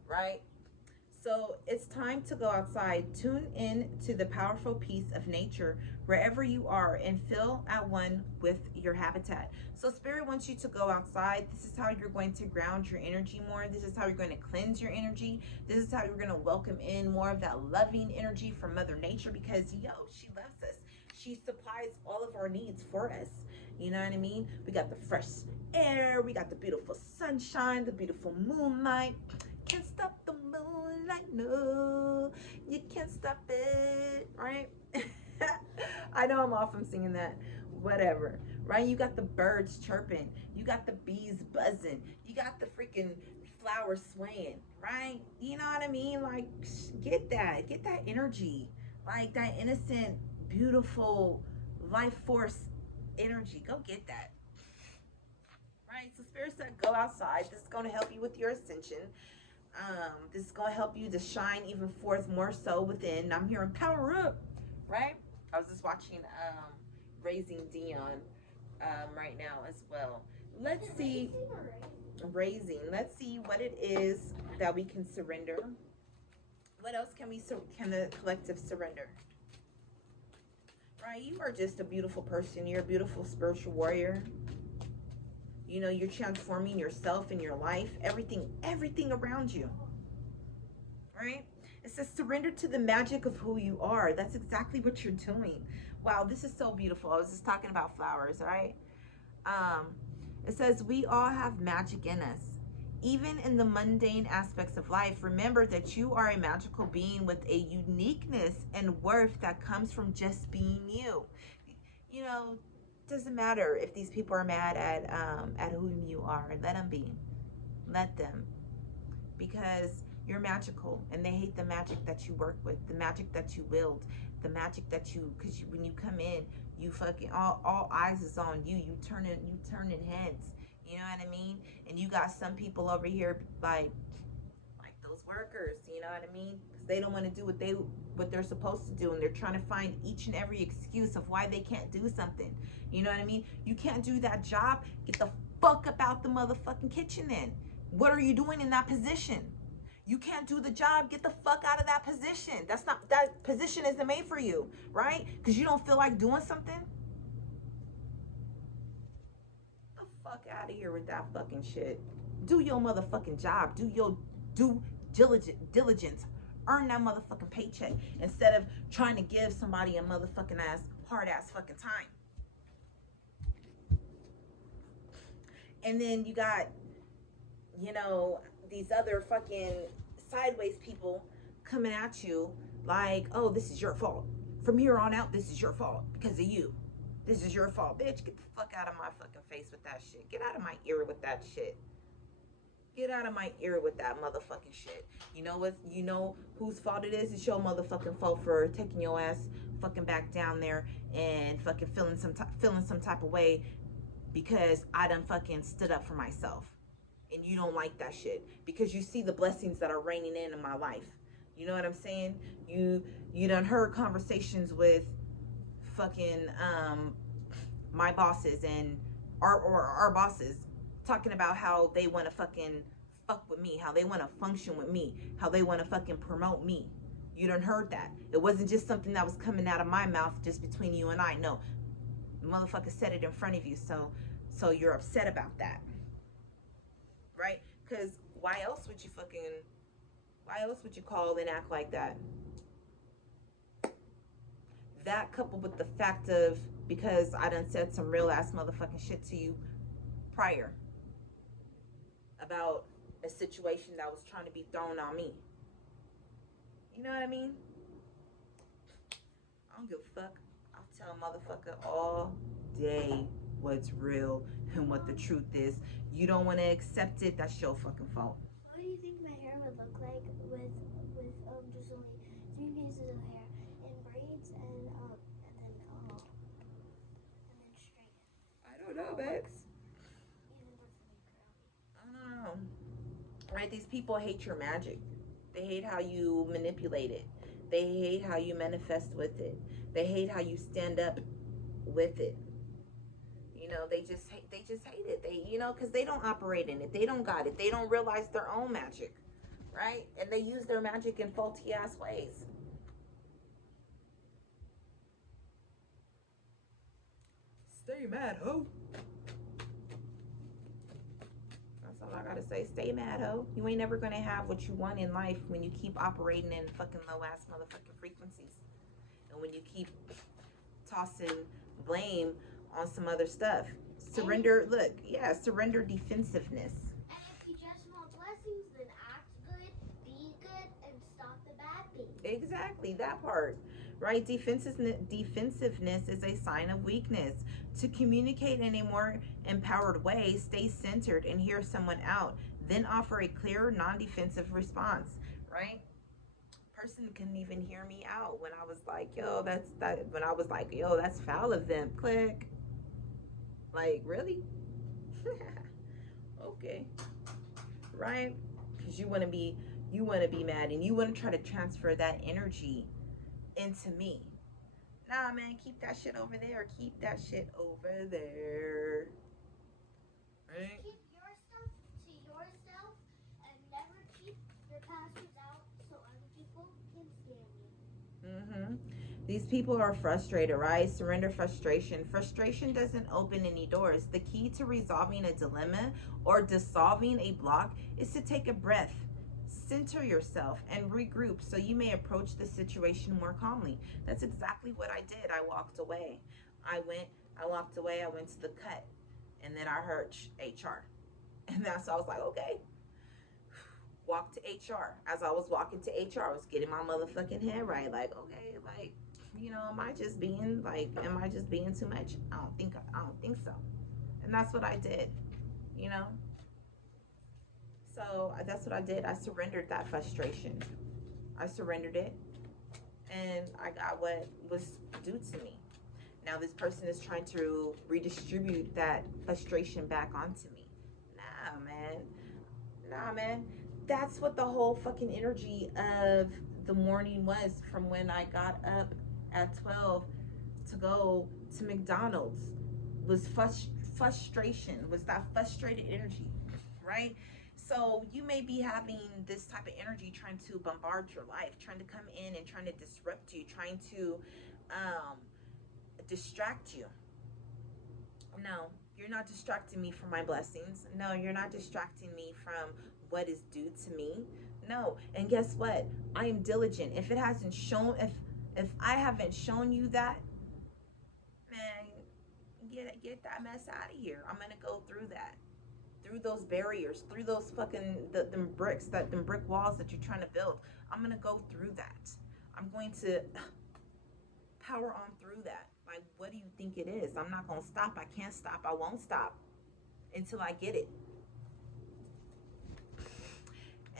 right? So it's time to go outside. Tune in to the powerful peace of nature wherever you are and feel at one with your habitat. So Spirit wants you to go outside. This is how you're going to ground your energy more. This is how you're going to cleanse your energy. This is how you're going to welcome in more of that loving energy from Mother Nature, because, yo, she loves us. She supplies all of our needs for us. You know what I mean? We got the fresh air. We got the beautiful sunshine, the beautiful moonlight. Can't stop the moonlight, no, you can't stop it, right? I know I'm off from singing that, whatever, right? You got the birds chirping, you got the bees buzzing, you got the freaking flowers swaying, right? You know what I mean? Like, get that energy, like that innocent, beautiful life force energy. Go get that. Right? So Spirit said go outside. This is going to help you with your ascension. This is going to help you to shine even forth more so within. I'm hearing power up, right? I was just watching Raising Dion right now as well. Let's see, Raising. Let's see what it is that we can surrender. What else can the collective surrender? Right? You are just a beautiful person. You're a beautiful spiritual warrior. You know, you're transforming yourself and your life, everything around you, right? It says surrender to the magic of who you are. That's exactly what you're doing. Wow, this is so beautiful. I was just talking about flowers, right? It says we all have magic in us. Even in the mundane aspects of life, remember that you are a magical being with a uniqueness and worth that comes from just being you. You know, doesn't matter if these people are mad at whom you are. Let them be. Let them, because you're magical, and they hate the magic that you work with, the magic that you wield, the magic that you, because when you come in, you fucking all eyes is on you. You turn in heads. You know what I mean? And you got some people over here like those workers. You know what I mean? Because they don't want to do what they're supposed to do, and they're trying to find each and every excuse of why they can't do something. You know what I mean? You can't do that job. Get the fuck about the motherfucking kitchen then. What are you doing in that position? You can't do the job. Get the fuck out of that position. That position isn't made for you, right? Because you don't feel like doing something. Get the fuck out of here with that fucking shit. Do your motherfucking job. Do your due diligence. Earn that motherfucking paycheck instead of trying to give somebody a motherfucking hard ass fucking time. And then you got, you know, these other fucking sideways people coming at you like, oh, this is your fault. From here on out, this is your fault because of you. This is your fault. Bitch, get the fuck out of my fucking face with that shit. Get out of my ear with that shit. Get out of my ear with that motherfucking shit. You know what? You know whose fault it is? It's your motherfucking fault for taking your ass fucking back down there and fucking feeling some type of way because I done fucking stood up for myself. And you don't like that shit because you see the blessings that are raining in my life. You know what I'm saying? You done heard conversations with fucking my bosses and our bosses talking about how they want to fucking fuck with me, how they want to function with me, how they want to fucking promote me. You done heard that. It wasn't just something that was coming out of my mouth just between you and I. No, the motherfucker said it in front of you, so you're upset about that, right? Because why else would you call and act like that? That coupled with the fact of, because I done said some real ass motherfucking shit to you prior about a situation that was trying to be thrown on me. You know what I mean? I don't give a fuck. I'll tell a motherfucker all day what's real and what the truth is. You don't want to accept it, that's your fucking fault. What do you think my hair would look like with just only 3 pieces of hair in braids and then straight? I don't know, Bex. Even with me curly. I don't know. Right? These people hate your magic. They hate how you manipulate it. They hate how you manifest with it. They hate how you stand up with it. You know, they just hate it. They, you know, because they don't operate in it. They don't got it. They don't realize their own magic, right? And they use their magic in faulty ass ways. Stay mad, ho. That's all I gotta say. Stay mad, ho. You ain't never gonna have what you want in life when you keep operating in fucking low ass motherfucking frequencies, and when you keep tossing blame on some other stuff. Surrender. Look, yeah, surrender defensiveness. And if you just want blessings, then act good, be good, and stop the bad things. Exactly, that part. Right? Defensiveness is a sign of weakness. To communicate in a more empowered way, stay centered and hear someone out. Then offer a clear, non-defensive response. Right? Person couldn't even hear me out when I was like, yo, that's that. When I was like, yo, that's foul of them. Click. Like, really? Okay. Right? Because you want to be mad, and you want to try to transfer that energy into me. Nah, man, keep that shit over there. Keep that shit over there. Right? Keep your stuff to yourself and never keep your passwords out so other people can scam you. These people are frustrated, right? Surrender frustration. Frustration doesn't open any doors. The key to resolving a dilemma or dissolving a block is to take a breath, center yourself, and regroup so you may approach the situation more calmly. That's exactly what I did. I walked away. I walked away. I went to the cut, and then I heard HR. And that's I was like, okay. Walk to HR. As I was walking to HR, I was getting my motherfucking head right. Like, okay, like, you know, am I just being too much? I don't think so. And that's what I did, you know? So that's what I did. I surrendered that frustration. I surrendered it, and I got what was due to me. Now this person is trying to redistribute that frustration back onto me. Nah, man. That's what the whole fucking energy of the morning was, from when I got up at 12 to go to McDonald's. Was frustration, was that frustrated energy, right? So you may be having this type of energy trying to bombard your life, trying to come in and trying to disrupt you, trying to distract you. No, you're not distracting me from my blessings. No, you're not distracting me from what is due to me. No. And guess what? I am diligent. If it hasn't shown, if I haven't shown you that, man, get that mess out of here. I'm gonna go through that, through those barriers, through those fucking them bricks, them brick walls that you're trying to build. I'm gonna go through that. I'm going to power on through that. Like, what do you think it is? I'm not gonna stop. I can't stop. I won't stop until I get it.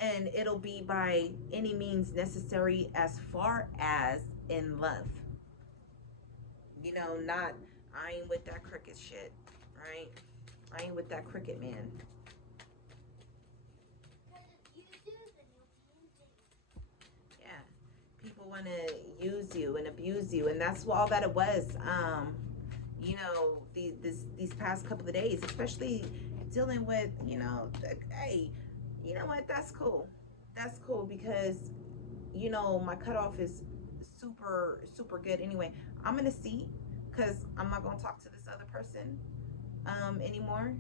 And it'll be by any means necessary, as far as in love. You know, not, I ain't with that cricket shit, right? I ain't with that cricket man. Yeah, people want to use you and abuse you, and that's all that it was. You know, these past couple of days, especially dealing with, you know, hey, you know what? That's cool. That's cool, because, you know, my cutoff is super good. Anyway, I'm gonna see, because I'm not gonna talk to this other person anymore.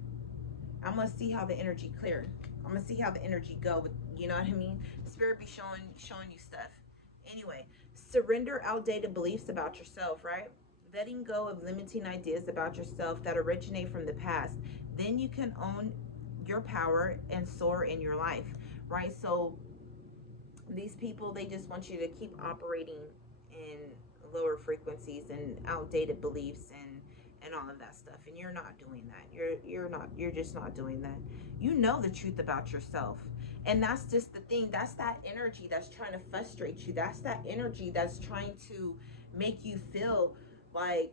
I'm gonna see how the energy clear. I'm gonna see how the energy go with, you know what I mean? Spirit be showing you stuff. Anyway, Surrender outdated beliefs about yourself, right? Letting go of limiting ideas about yourself that originate from the past. Then you can own your power and soar in your life, right? So these people, they just want you to keep operating in lower frequencies and outdated beliefs and all of that stuff, and you're not doing that. You're just not doing that. You know the truth about yourself, and that's just the thing. That's that energy that's trying to frustrate you. That's that energy that's trying to make you feel like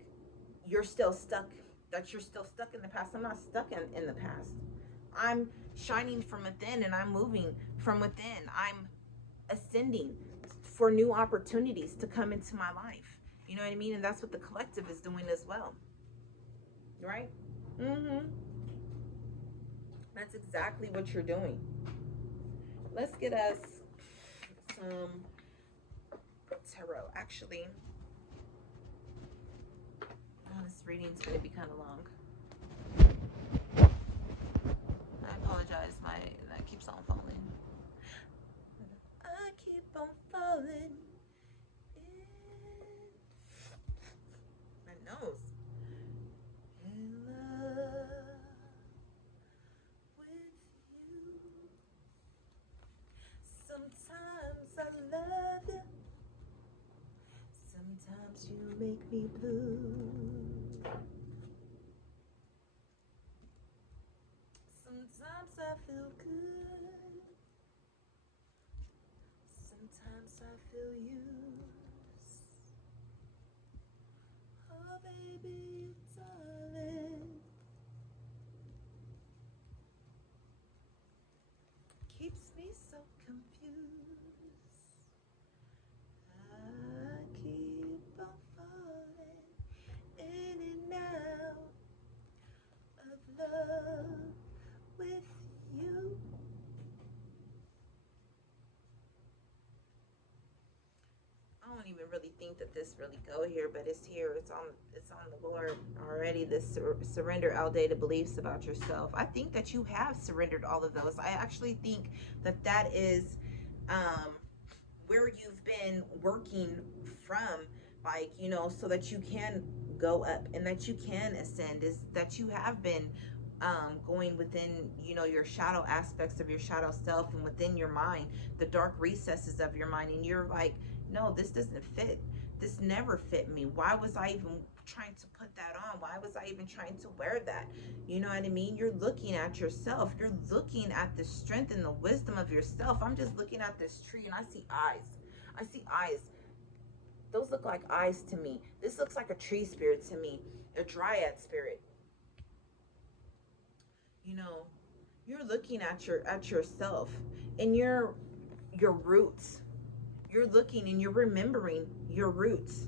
you're still stuck, that you're still stuck in the past. I'm not stuck in the past. I'm shining from within, and I'm moving from within. I'm ascending for new opportunities to come into my life. You know what I mean? And that's what the collective is doing as well. Right? Mm-hmm. That's exactly what you're doing. Let's get us some tarot. Actually, this reading's going to be kind of long. I apologize. That keeps on falling. I keep on falling in my nose. In love with you. Sometimes I love you. Sometimes you make me blue. Sometimes I feel good. Sometimes I feel used. Oh, baby, darling. Keeps me so confused. I keep on falling in and out of love with you. I don't even really think that this really go here, but it's here. It's on the Lord already. This surrender outdated beliefs about yourself. I think that you have surrendered all of those. I actually think that that is where you've been working from, like, you know, so that you can go up and that you can ascend, is that you have been going within, you know, your shadow aspects of your shadow self and within your mind, the dark recesses of your mind, and you're like, no, this doesn't fit. This never fit me. Why was I even trying to put that on? Why was I even trying to wear that? You know what I mean? You're looking at yourself. You're looking at the strength and the wisdom of yourself. I'm just looking at this tree and I see eyes. I see eyes. Those look like eyes to me. This looks like a tree spirit to me, a dryad spirit. You know, you're looking at yourself and your roots. You're looking and you're remembering your roots.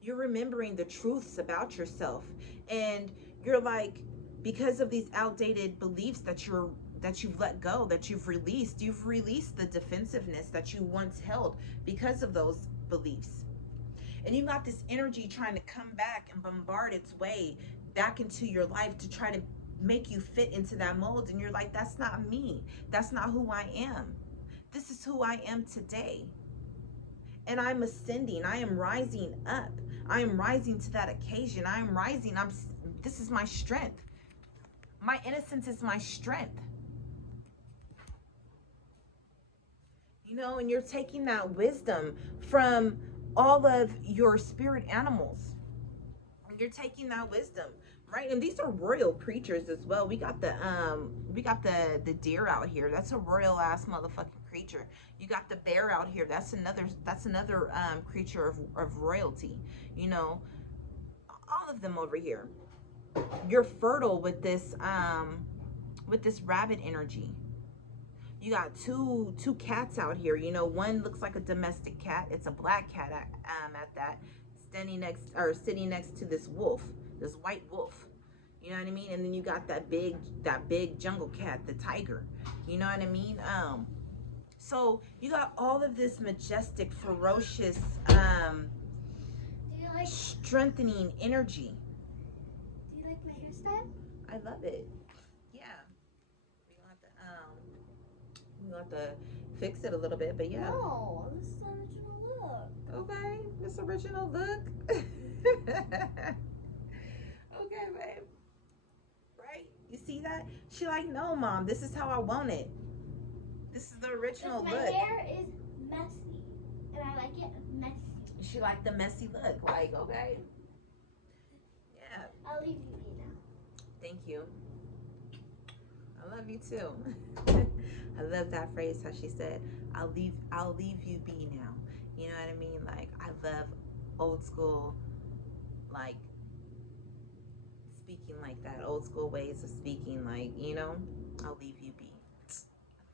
You're remembering the truths about yourself, and you're like, because of these outdated beliefs that you've let go, that you've released the defensiveness that you once held because of those beliefs. And you got this energy trying to come back and bombard its way back into your life to try to make you fit into that mold, and you're like, that's not me. That's not who I am. This is who I am today. And I'm ascending. I am rising up. I am rising to that occasion. I am rising. This is my strength. My innocence is my strength. You know, and you're taking that wisdom from all of your spirit animals. You're taking that wisdom, right? And these are royal creatures as well. We got the deer out here. That's a royal ass motherfucking creature. You got the bear out here. That's another creature of royalty. You know, all of them over here. You're fertile with this rabbit energy. You got two cats out here. You know, one looks like a domestic cat. It's a black cat at that, sitting next to this wolf, this white wolf. You know what I mean? And then you got that big jungle cat, the tiger. You know what I mean? So you got all of this majestic, ferocious, strengthening energy. Do you like my hairstyle? I love it. Yeah. We'll have to fix it a little bit, but yeah. No, this is the original Okay, this original look. Okay, babe. Right? You see that? She like, no, mom. This is how I want it. This is the original My look. hair is messy, and I like it messy. She like the messy look. Like, okay. Yeah. I'll leave you be now. Thank you. I love you too. I love that phrase how she said, I'll leave you be now. You know what I mean? Like, I love old school, like, speaking like that, old school ways of speaking, like, you know, I'll leave you be.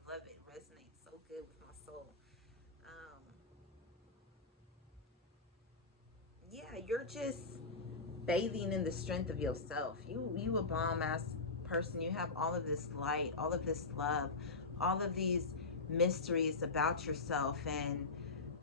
I love it. Resonates so good with my soul. Um, yeah, you're just bathing in the strength of yourself. You a bomb ass person. You have all of this light, all of this love, all of these mysteries about yourself, and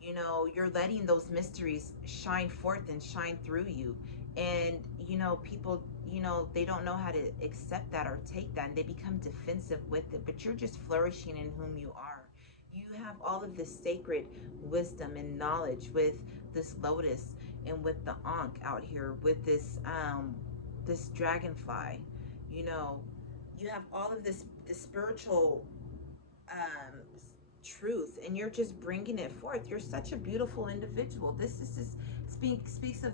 you know, you're letting those mysteries shine forth and shine through you. And you know, people, you know, they don't know how to accept that or take that, and they become defensive with it, but you're just flourishing in whom you are. You have all of this sacred wisdom and knowledge with this lotus and with the ankh out here, with this dragonfly. You know, you have all of this spiritual um truth, and you're just bringing it forth. You're such a beautiful individual. This is just speaks of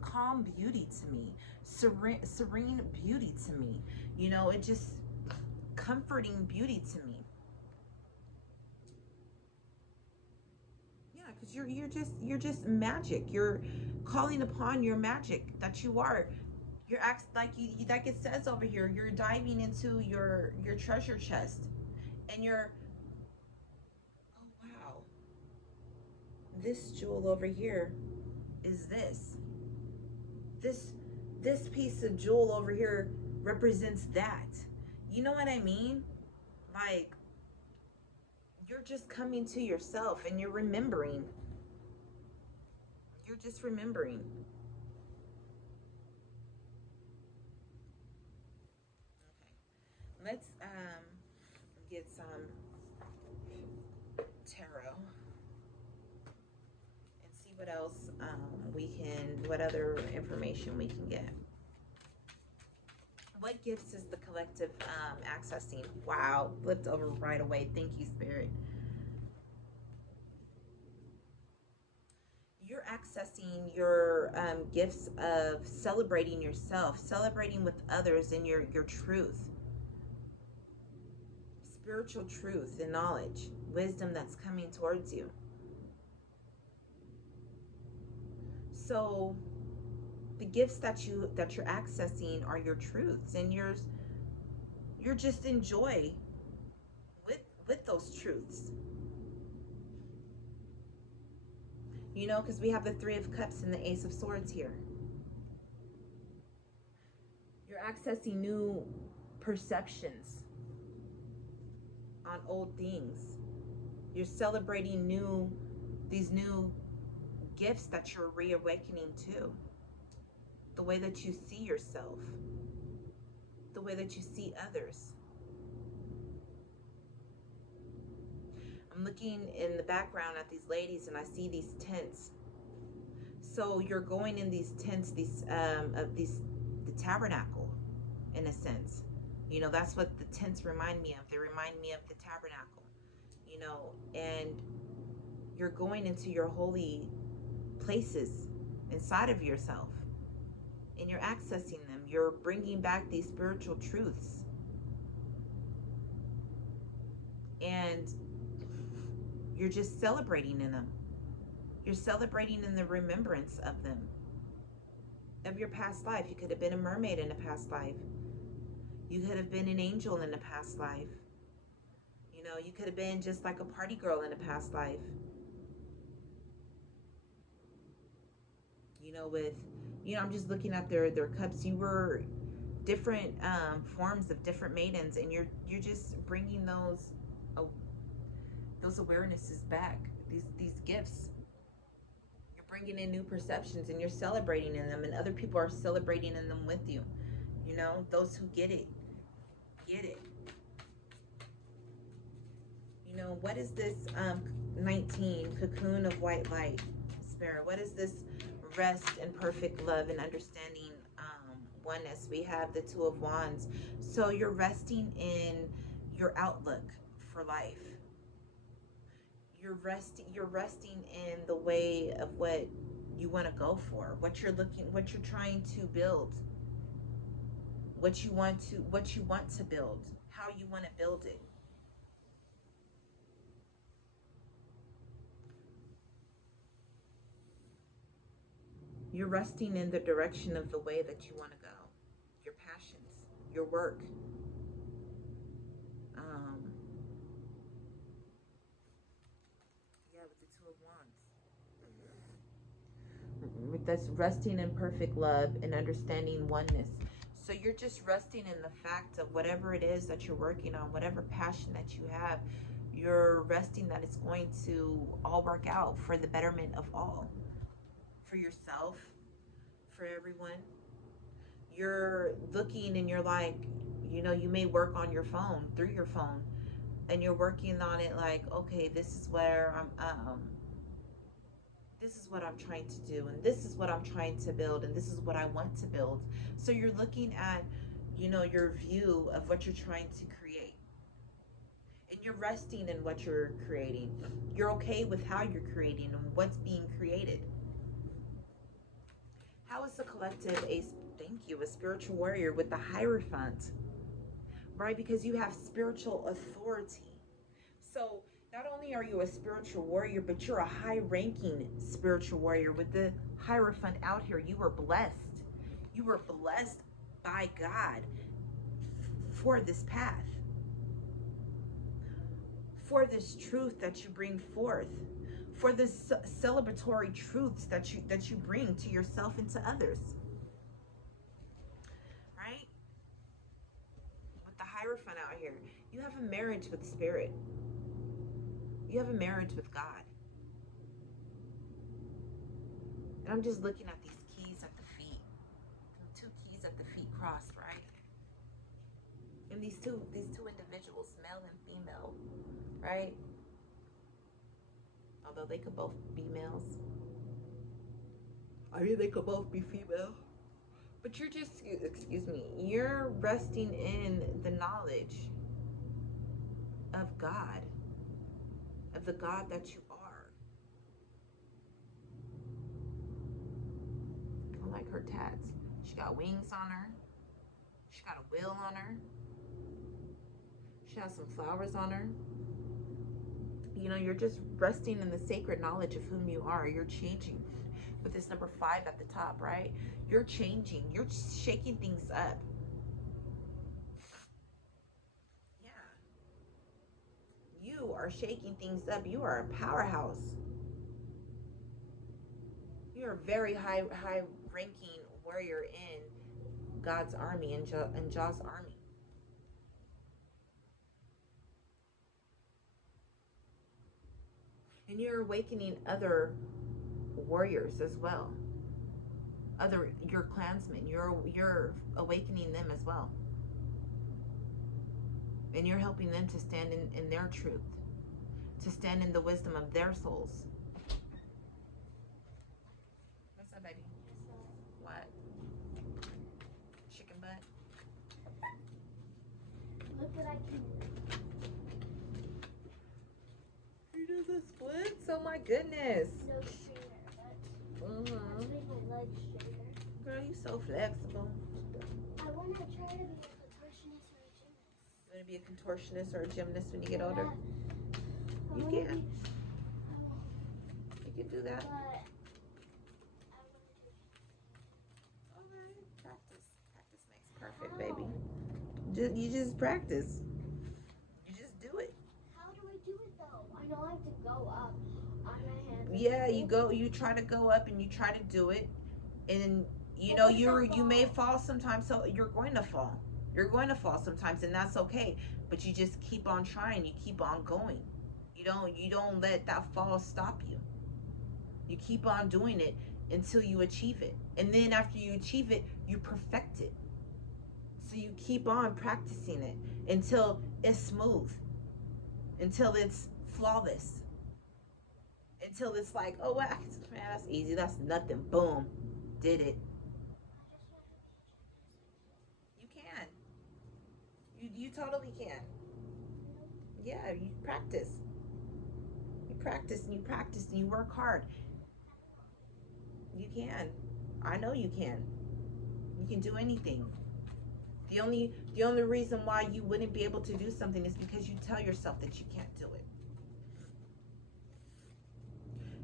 calm beauty to me, serene beauty to me. You know, it just comforting beauty to me. Yeah, because you're just magic. You're calling upon your magic that you are. You're act like like it says over here. You're diving into your treasure chest, and you're, oh wow, this jewel over here is this this piece of jewel over here represents that. You know what I mean? Like, you're just coming to yourself and you're remembering. You're just remembering. Okay. Let's get some tarot and see what else what other information we can get. What gifts is the collective accessing? Wow, flipped over right away. Thank you, Spirit. You're accessing your gifts of celebrating yourself, celebrating with others in your truth, spiritual truth and knowledge, wisdom that's coming towards you. So the gifts that you're accessing are your truths, and you're just in joy with those truths. You know, because we have the Three of Cups and the Ace of Swords here. You're accessing new perceptions on old things. You're celebrating these new gifts that you're reawakening to. The way that you see yourself, the way that you see others. I'm looking in the background at these ladies, and I see these tents. So you're going in these tents, the tabernacle, in a sense. You know, that's what the tents remind me of. They remind me of the tabernacle. You know, and you're going into your holy places inside of yourself, and you're accessing them. You're bringing back these spiritual truths, and you're just celebrating in them. You're celebrating in the remembrance of them, of your past life. You could have been a mermaid in a past life. You could have been an angel in a past life. You know, you could have been just like a party girl in a past life. You know, I'm just looking at their cups. You were different forms of different maidens, and you're just bringing those awarenesses back. These gifts. You're bringing in new perceptions, and you're celebrating in them, and other people are celebrating in them with you. You know, those who get it. You You know, what is this 19 cocoon of white light, Spirit? What is this rest and perfect love and understanding oneness? We have the Two of Wands. So you're resting in your outlook for life. You're resting in the way of what you want to go for, what you're trying to build, what you want to build, how you want to build it. You're resting in the direction of the way that you want to go, your passions, your work. Um, yeah, with the Two of Wands. That's resting in perfect love and understanding oneness. So you're just resting in the fact of whatever it is that you're working on, whatever passion that you have, you're resting that it's going to all work out for the betterment of all, for yourself, for everyone. You're looking and you're like, you know, you may work on your phone, through your phone, and you're working on it like, okay, this is where this is what I'm trying to do, and this is what I'm trying to build, and this is what I want to build. So you're looking at, you know, your view of what you're trying to create, and you're resting in what you're creating. You're okay with how you're creating and what's being created. How is the collective a spiritual warrior with the Hierophant, right? Because you have spiritual authority. So not only are you a spiritual warrior, but you're a high-ranking spiritual warrior with the Hierophant out here. You were blessed. You were blessed by God for this path, for this truth that you bring forth, for this celebratory truths that you bring to yourself and to others, right? With the Hierophant out here, you have a marriage with spirit. You have a marriage with God. And I'm just looking at these keys at the feet. Two keys at the feet crossed, right? And these two individuals, male and female, right? Although they could both be males. I mean, they could both be female. But you're just, excuse me, you're resting in the knowledge of God, of the God that you are. I like her tats. She got wings on her. She got a wheel on her. She has some flowers on her. You know, you're just resting in the sacred knowledge of whom you are. You're changing. With this number 5 at the top, right? You're changing. You're shaking things up. Yeah. You are shaking things up. You are a powerhouse. You're a very high ranking warrior in God's army and Jah's army. And you're awakening other warriors as well. Your clansmen. You're awakening them as well. And you're helping them to stand in their truth, to stand in the wisdom of their souls. What's up, baby? What? Chicken butt? Look what I can do. You do the splits? Oh my goodness. No straighter, but Mm-hmm. let's make my legs straighter. Girl, you so flexible. I want to try to be a contortionist or a gymnast. You want to be a contortionist or a gymnast when you get older? Yeah. You can. You can do that. But I want to do Okay. Practice. Practice makes perfect, baby. You just practice. You just do it. How do I do it though? I know I have to go up on my hands. Yeah, you try to go up and you try to do it, and you know you may fall sometimes, so you're going to fall. You're going to fall sometimes, and that's okay. But you just keep on trying. You keep on going. You don't let that fall stop you. You keep on doing it until you achieve it, and then after you achieve it, you perfect it. So you keep on practicing it until it's smooth, until it's flawless. Until it's like, oh, man, that's easy. That's nothing. Boom. Did it. You can. You totally can. Yeah, you practice. You practice and you practice and you work hard. You can. I know you can. You can do anything. The only reason why you wouldn't be able to do something is because you tell yourself that you can't do it.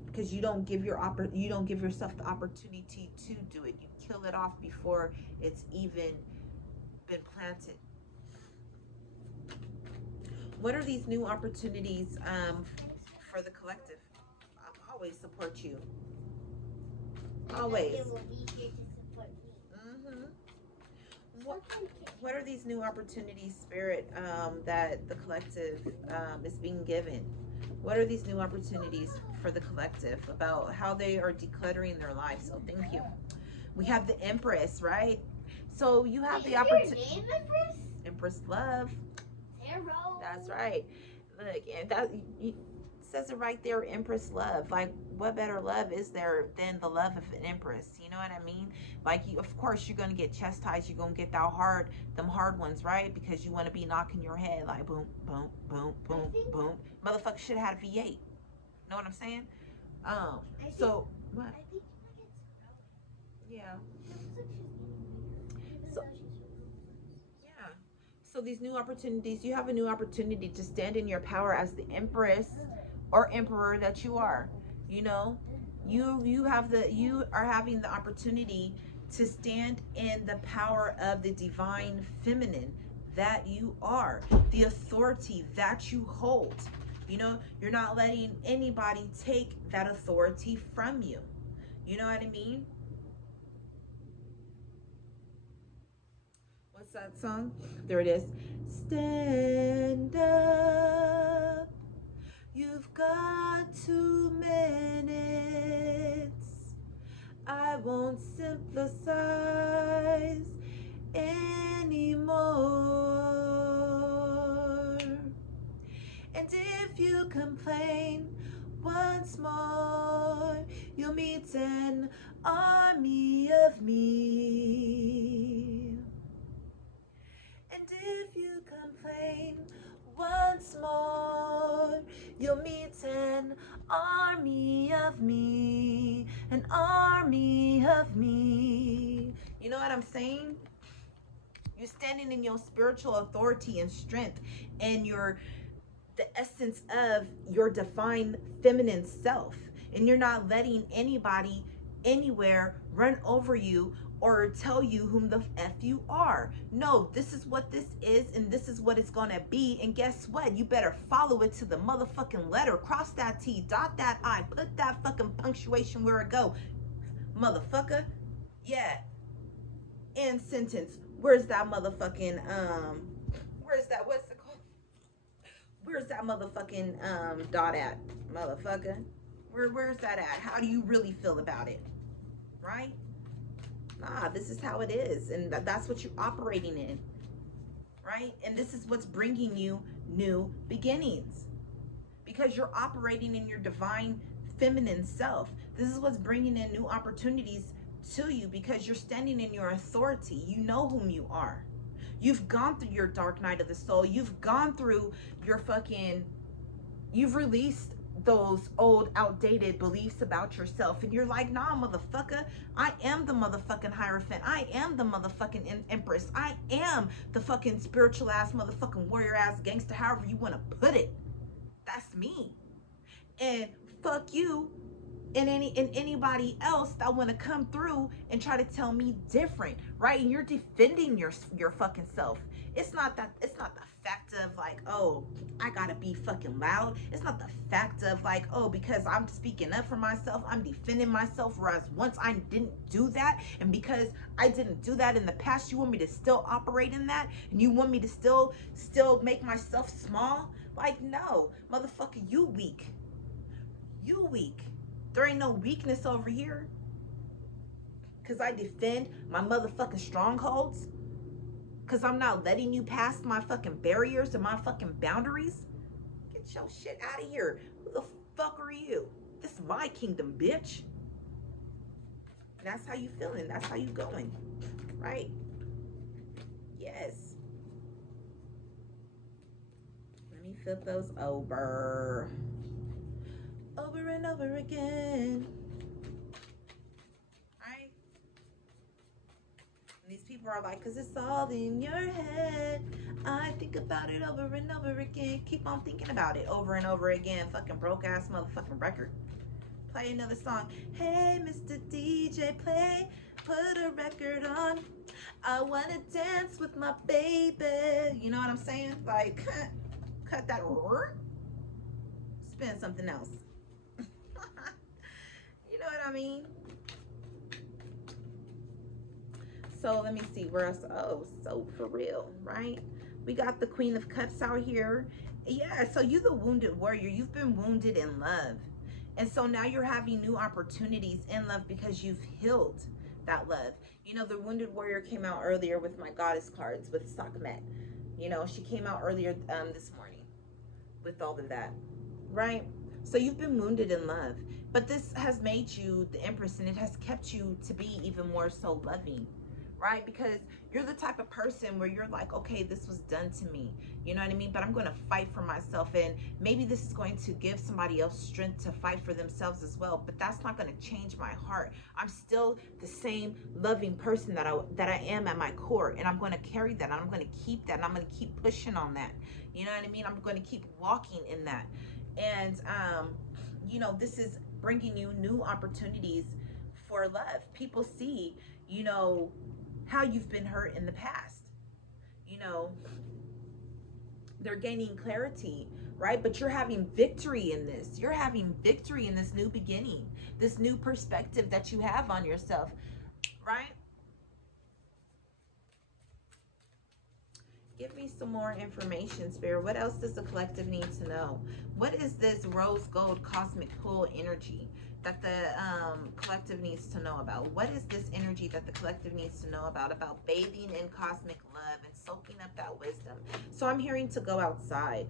Because you don't give yourself the opportunity to do it. You kill it off before it's even been planted. What are these new opportunities for the collective? I'll always support you. Always. They will be here to support me. What are these new opportunities, Spirit, that the collective is being given? What are these new opportunities for the collective about how they are decluttering their lives? So thank you. We have the Empress, right? So you have the opportunity. Empress Love. Tarot. That's right. Look, and that it says it right there, Empress Love. Like, what better love is there than the love of an empress? You know what I mean? Like, you, of course, you're gonna get chastised. You're gonna get them hard ones, right? Because you want to be knocking your head like boom, boom, boom, boom, boom. Motherfucker should have had a V8. Know what I'm saying? So what? I think Yeah. So, Yeah. So these new opportunities, you have a new opportunity to stand in your power as the empress or emperor that you are. You know, you are having the opportunity to stand in the power of the divine feminine that you are, the authority that you hold. You know, you're not letting anybody take that authority from you. You know what I mean? What's that song? There it is. Stand up. You've got 2 minutes. I won't sympathize anymore. And if you complain once more, you'll meet an army of me. And if you complain once more, you'll meet an army of me, an army of me. You know what I'm saying? You're standing in your spiritual authority and strength and the essence of your divine feminine self. And you're not letting anybody anywhere run over you or tell you whom the F you are. No, this is what this is and this is what it's gonna be. And guess what? You better follow it to the motherfucking letter. Cross that T, dot that I, put that fucking punctuation where it go. Motherfucker. Yeah. End sentence. Where's that motherfucking, where's that, what's it called? Where's that motherfucking dot at, motherfucker? Where's that at? How do you really feel about it? Right? Nah, this is how it is, and that's what you're operating in, right? And this is what's bringing you new beginnings, because you're operating in your divine feminine self. This is what's bringing in new opportunities to you, because you're standing in your authority. You know whom you are. You've gone through your dark night of the soul. You've gone through your you've released those old outdated beliefs about yourself, and you're like, nah, motherfucker, I am the motherfucking Hierophant. I am the motherfucking Empress. I am the fucking spiritual ass motherfucking warrior ass gangster, however you want to put it. That's me. And fuck you and anybody else that want to come through and try to tell me different, right? And you're defending your fucking self. It's not the fact of like, oh, I gotta be fucking loud. It's not the fact of like, oh, because I'm speaking up for myself, I'm defending myself, whereas once I didn't do that, and because I didn't do that in the past, you want me to still operate in that, and you want me to still make myself small? Like, no, motherfucker, you weak. You weak. There ain't no weakness over here. Because I defend my motherfucking strongholds. Because I'm not letting you past my fucking barriers and my fucking boundaries. Get Get your shit out of here. Who the fuck are you? This is my kingdom, bitch. And that's how you feeling. That's how you going. Right? Yes. Let me flip those over. Over and over again. Right? And these people are like, because it's all in your head. I think about it over and over again. Keep on thinking about it over and over again. Fucking broke ass motherfucking record. Play another song. Hey, Mr. DJ, play. Put a record on. I want to dance with my baby. You know what I'm saying? Like, cut that. Spin something else. You know what I mean? So let me see where else. Oh, so for real, right? We got the Queen of Cups out here. Yeah, so you the wounded warrior. You've been wounded in love. And so now you're having new opportunities in love because you've healed that love. You know, the wounded warrior came out earlier with my goddess cards with Sakmet. You know, she came out earlier this morning with all of that, right? So you've been wounded in love. But this has made you the Empress, and it has kept you to be even more so loving, right? Because you're the type of person where you're like, okay, this was done to me, you know what I mean? But I'm going to fight for myself, and maybe this is going to give somebody else strength to fight for themselves as well. But that's not going to change my heart. I'm still the same loving person that I am at my core, and I'm going to carry that. And I'm going to keep that, and I'm going to keep pushing on that. You know what I mean? I'm going to keep walking in that, and you know, this is bringing you new opportunities for love. People see, you know, how you've been hurt in the past. You know, they're gaining clarity, right? But you're having victory in this. You're having victory in this new beginning, this new perspective that you have on yourself, right? Give me some more information, Spirit. What else does the collective need to know? What is this rose gold cosmic pool energy that the collective needs to know about? What is this energy that the collective needs to know about bathing in cosmic love and soaking up that wisdom? So I'm hearing to go outside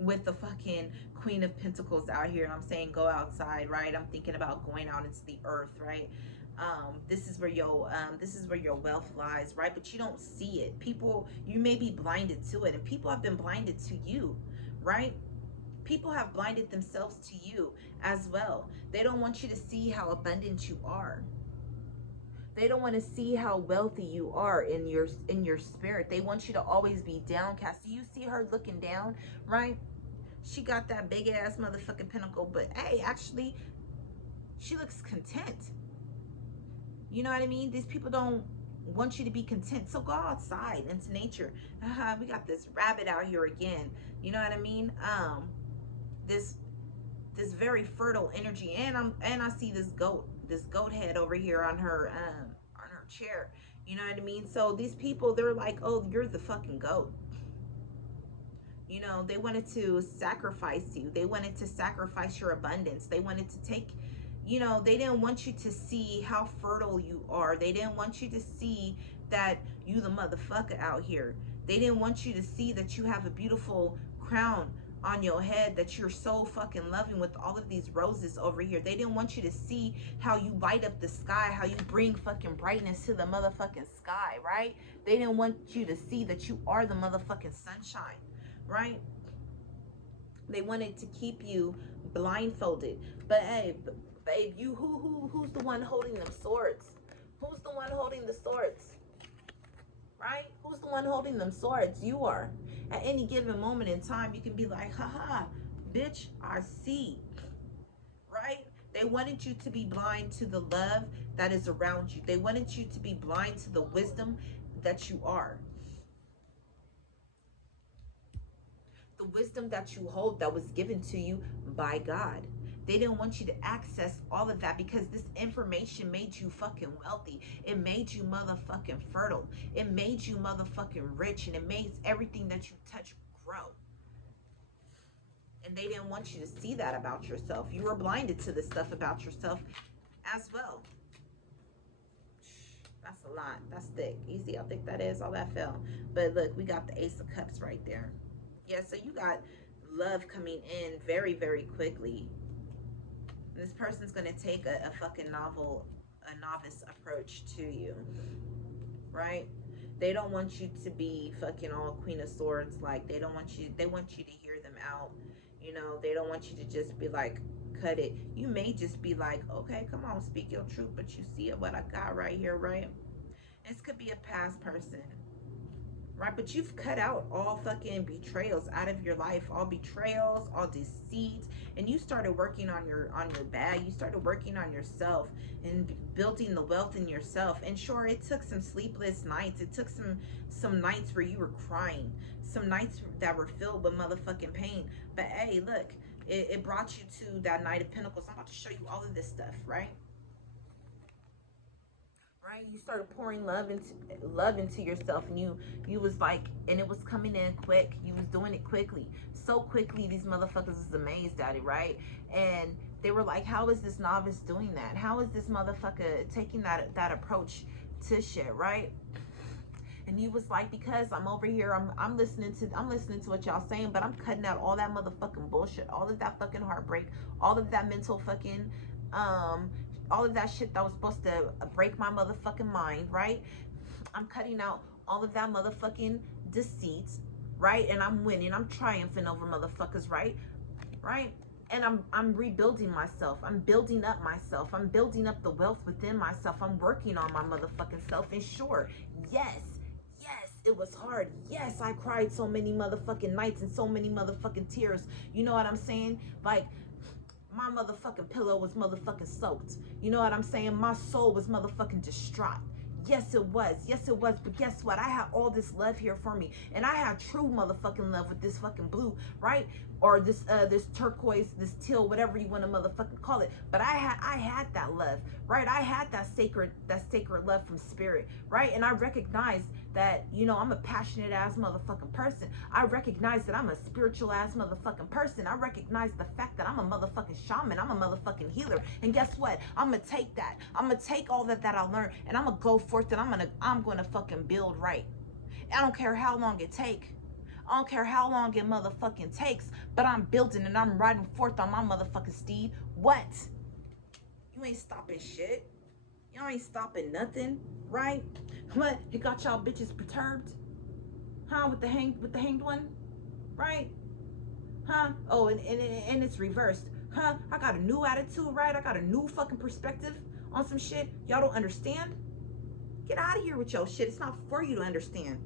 with the fucking Queen of Pentacles out here. I'm saying go outside, right? I'm thinking about going out into the earth, right? This is where your wealth lies, right? But you don't see it. People, you may be blinded to it, and people have been blinded to you, right? People have blinded themselves to you as well. They don't want you to see how abundant you are. They don't want to see how wealthy you are in your spirit. They want you to always be downcast. Do you see her looking down, right? She got that big ass motherfucking pinnacle, but hey, actually, she looks content. You know what I mean? These people don't want you to be content. So go outside into nature. We got this rabbit out here again. You know what I mean? This very fertile energy, and I see this goat head over here on her chair. You know what I mean? So these people, they're like, oh, you're the fucking goat. You know, they wanted to sacrifice you. They wanted to sacrifice your abundance. They wanted to take, you know, they didn't want you to see how fertile you are. They didn't want you to see that you the motherfucker out here. They didn't want you to see that you have a beautiful crown on your head, that you're so fucking loving with all of these roses over here. They didn't want you to see how you light up the sky, how you bring fucking brightness to the motherfucking sky, right? They didn't want you to see that you are the motherfucking sunshine, right? They wanted to keep you blindfolded. But hey, babe, you who's the one holding them swords? Who's the one holding the swords? Right? Who's the one holding them swords? You are. At any given moment in time, you can be like, haha, bitch, I see. Right? They wanted you to be blind to the love that is around you. They wanted you to be blind to the wisdom that you are. The wisdom that you hold that was given to you by God. They didn't want you to access all of that because this information made you fucking wealthy. It made you motherfucking fertile. It made you motherfucking rich, and it made everything that you touch grow. And they didn't want you to see that about yourself. You were blinded to this stuff about yourself as well. That's a lot. That's thick. Easy, how thick that is. All that fell. But look, we got the Ace of Cups right there. Yeah, so you got love coming in very, very quickly. This person's gonna take a fucking novice approach to you, right? They don't want you to be fucking all Queen of Swords. Like, they want you to hear them out. You know, they don't want you to just be like, cut it. You may just be like, okay, come on, speak your truth, but you see what I got right here, right? This could be a past person, right? But you've cut out all fucking betrayals out of your life, all betrayals, all deceit, and you started working on your bag. You started working on yourself and building the wealth in yourself. And sure, it took some sleepless nights. It took some nights where you were crying, some nights that were filled with motherfucking pain. But hey, look, it brought you to that Knight of Pentacles. I'm about to show you all of this stuff, right? Right, you started pouring love into yourself, and you was like, and it was coming in quick. You was doing it quickly, so quickly. These motherfuckers was amazed at it, right? And they were like, how is this novice doing that? How is this motherfucker taking that approach to shit, right? And he was like, because I'm over here, I'm listening to what y'all saying, but I'm cutting out all that motherfucking bullshit, all of that fucking heartbreak, all of that mental fucking all of that shit that was supposed to break my motherfucking mind, right? I'm cutting out all of that motherfucking deceit, right? And I'm winning. I'm triumphing over motherfuckers, right? Right? And I'm rebuilding myself. I'm building up myself. I'm building up the wealth within myself. I'm working on my motherfucking self. And sure, yes, it was hard. Yes, I cried so many motherfucking nights and so many motherfucking tears. You know what I'm saying? Like, my motherfucking pillow was motherfucking soaked. You know what I'm saying? My soul was motherfucking distraught. Yes, it was. Yes, it was. But guess what? I had all this love here for me. And I had true motherfucking love with this fucking blue, right? Or this turquoise, this teal, whatever you want to motherfucking call it. But I had that love, right? I had that sacred love from spirit, right? And I recognized that, you know, I'm a passionate ass motherfucking person. I recognize that I'm a spiritual ass motherfucking person. I recognize the fact that I'm a motherfucking shaman. I'm a motherfucking healer. And guess what? I'm gonna take that. I'm gonna take all that I learned, and I'm gonna go forth, and I'm gonna fucking build right. I don't care how long it take. I don't care how long it motherfucking takes, but I'm building and I'm riding forth on my motherfucking steed. What? You ain't stopping shit. Y'all ain't stopping nothing, right? What? It got y'all bitches perturbed? Huh? With the hanged one? Right? Huh? Oh, and it's reversed. Huh? I got a new attitude, right? I got a new fucking perspective on some shit. Y'all don't understand? Get out of here with your shit. It's not for you to understand.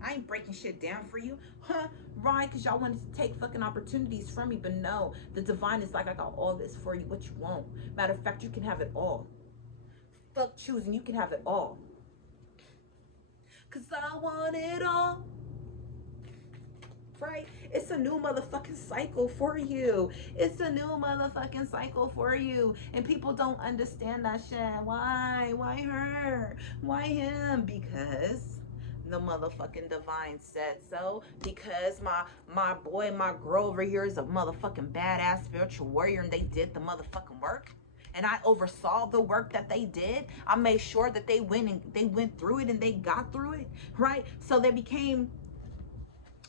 I ain't breaking shit down for you. Huh? Right? Because y'all wanted to take fucking opportunities from me. But no, the divine is like, I got all this for you. What you want? Matter of fact, you can have it all. Fuck choosing. You can have it all. Because I want it all. Right? It's a new motherfucking cycle for you. It's a new motherfucking cycle for you. And people don't understand that shit. Why? Why her? Why him? Because the motherfucking divine said so. Because my boy, my girl over here is a motherfucking badass spiritual warrior, and they did the motherfucking work. And I oversaw the work that they did. I made sure that they went through it and they got through it, right? So they became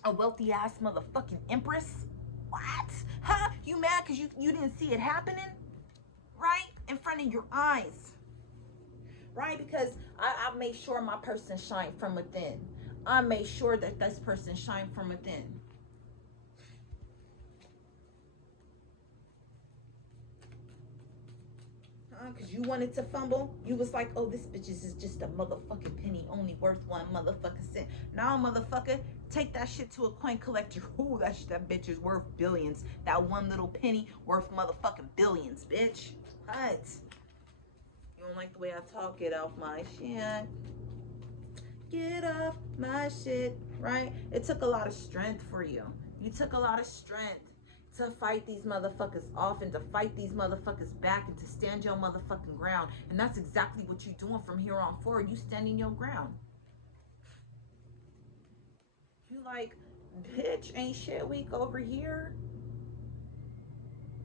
a wealthy ass motherfucking empress. What? Huh? You mad because you didn't see it happening? Right? In front of your eyes. Right? Because I made sure my person shined from within. I made sure that this person shined from within. Because you wanted to fumble. You was like, oh, this bitch is just a motherfucking penny, only worth one motherfucking cent. Now, motherfucker, take that shit to a coin collector. Ooh, that bitch is worth billions. That one little penny worth motherfucking billions, bitch. What? You don't like the way I talk? Get off my shit. Get off my shit, right? It took a lot of strength for you. You took a lot of strength to fight these motherfuckers off and to fight these motherfuckers back and to stand your motherfucking ground. And that's exactly what you're doing from here on forward. You standing your ground. You like, bitch, ain't shit weak over here.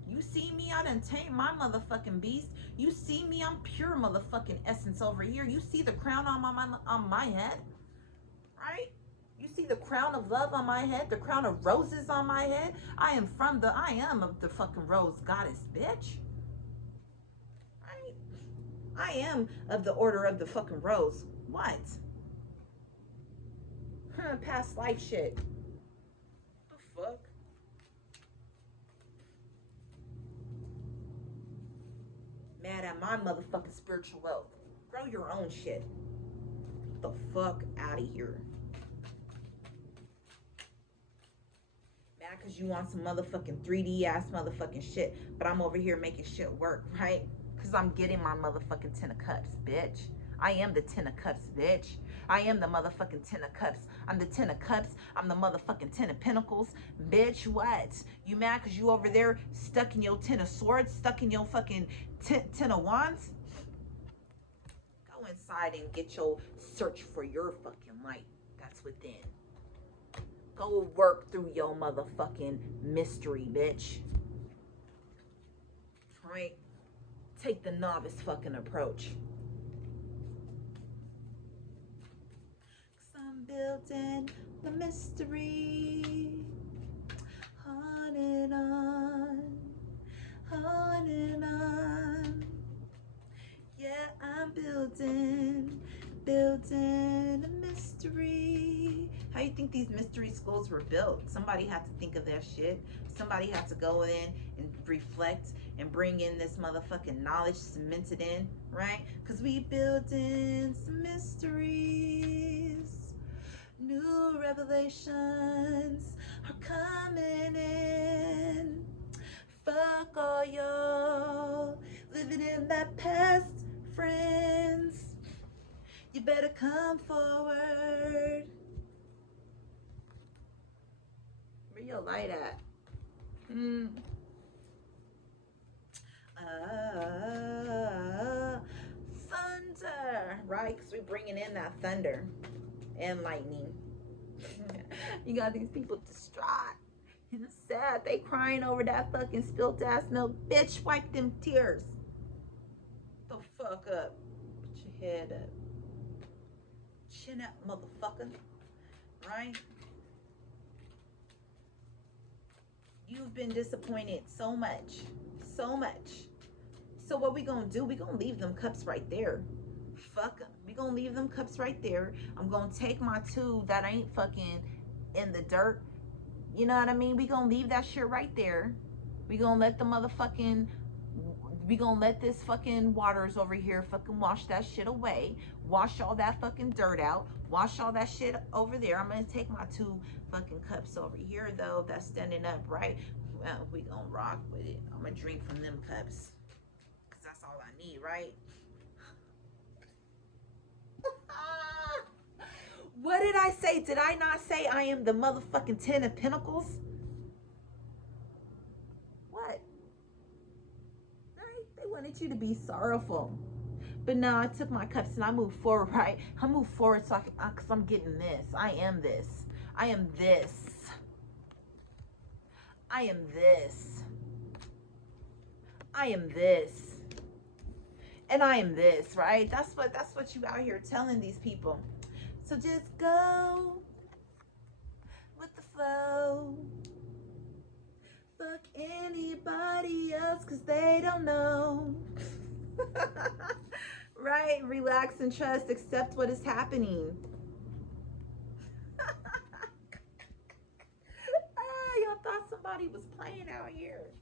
You see me, I done tamed my motherfucking beast. You see me, I'm pure motherfucking essence over here. You see the crown on my head, right? You see the crown of love on my head, the crown of roses on my head? I am of the fucking rose goddess, bitch. Right? I am of the order of the fucking rose. What? Past life shit. The fuck? Mad at my motherfucking spiritual wealth. Grow your own shit. The fuck out of here. Mad because you want some motherfucking 3D ass motherfucking shit, but I'm over here making shit work, right? Because I'm getting my motherfucking 10 of cups, bitch. I am the 10 of cups, bitch. I am the motherfucking 10 of cups. I'm the 10 of cups. I'm the motherfucking 10 of pentacles. Bitch, what? You mad because you over there stuck in your 10 of swords, stuck in your fucking 10 of wands? Go inside and get your search for your fucking light that's within. Go work through your motherfucking mystery, bitch. Right? Take the novice fucking approach. Cause I'm building the mystery. On and on. On and on. Yeah, I'm building a mystery. How you think these mystery schools were built? Somebody had to think of that shit. Somebody had to go in and reflect and bring in this motherfucking knowledge, cement it in, right? Because we building some mysteries. New revelations are coming in. Fuck all y'all living in that past, friends. You better come forward. Where your light at? Thunder, right? Because we're bringing in that thunder and lightning. You got these people distraught and sad. They crying over that fucking spilt ass milk. Bitch, wipe them tears. The fuck up. Put your head up. Chin up, motherfucker. Right? You've been disappointed so much. So much. So what we gonna do? We gonna leave them cups right there. Fuck them. We gonna leave them cups right there. I'm gonna take my two that ain't fucking in the dirt. You know what I mean? We gonna leave that shit right there. We gonna let the motherfucking, we gonna let this fucking waters over here fucking wash that shit away. Wash all that fucking dirt out. Wash all that shit over there. I'm gonna take my two fucking cups over here though that's standing up, right? Well, we gonna rock with it. I'm gonna drink from them cups. Cause that's all I need, right? What did I say? Did I not say I am the motherfucking 10 of pentacles? What? Right? They wanted you to be sorrowful. But no, I took my cups and I moved forward, right? I moved forward so because I'm getting this. I am this. I am this. I am this. I am this. And I am this, right? That's what you out here telling these people. So just go with the flow. Fuck anybody else because they don't know. Right? Relax and trust. Accept what is happening. Y'all thought somebody was playing out here.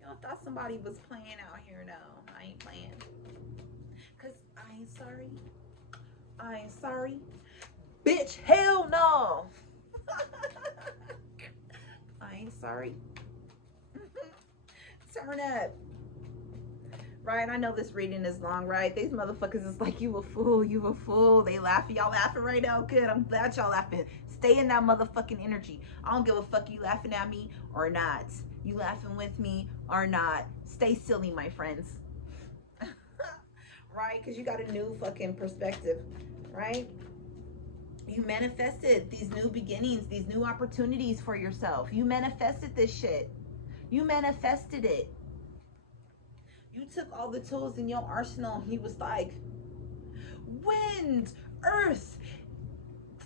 Y'all thought somebody was playing out here. No, I ain't playing. Because I ain't sorry. I ain't sorry. Bitch, hell no. I ain't sorry. Turn up. Right, I know this reading is long, right? These motherfuckers is like, you a fool, you a fool. They laughing. Y'all laughing right now? Good. I'm glad y'all laughing. Stay in that motherfucking energy. I don't give a fuck you laughing at me or not. You laughing with me or not. Stay silly, my friends. Right? Because you got a new fucking perspective, right? You manifested these new beginnings, these new opportunities for yourself. You manifested this shit. You manifested it. You took all the tools in your arsenal. He was like, wind, earth,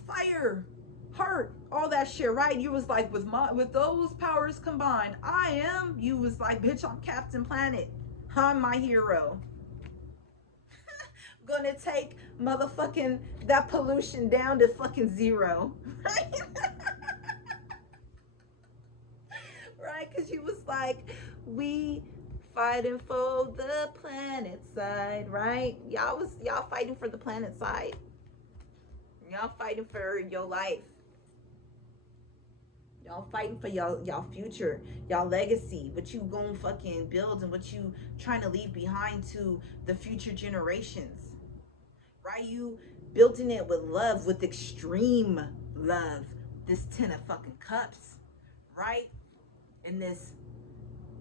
fire, hurt, all that shit, right? You was like, with those powers combined, you was like, bitch, I'm Captain Planet. I'm my hero. Gonna take motherfucking that pollution down to fucking zero. Right? Right? Because you was like, we fighting for the planet side, right? Y'all fighting for the planet side. Y'all fighting for your life. Y'all fighting for y'all future, y'all legacy, what you gonna fucking build and what you trying to leave behind to the future generations. Right? You building it with love, with extreme love. This 10 of fucking cups, right? And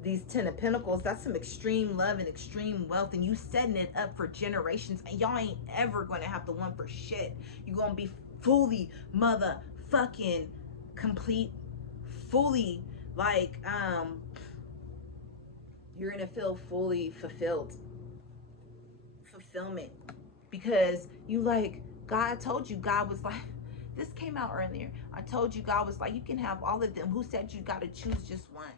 these 10 of pentacles, that's some extreme love and extreme wealth, and you setting it up for generations, and y'all ain't ever gonna have to want for shit. You gonna be fully motherfucking complete, fully like you're gonna feel fully fulfillment, because you like, God told you, God was like, this came out earlier, I told you, God was like, you can have all of them. Who said you gotta choose just one?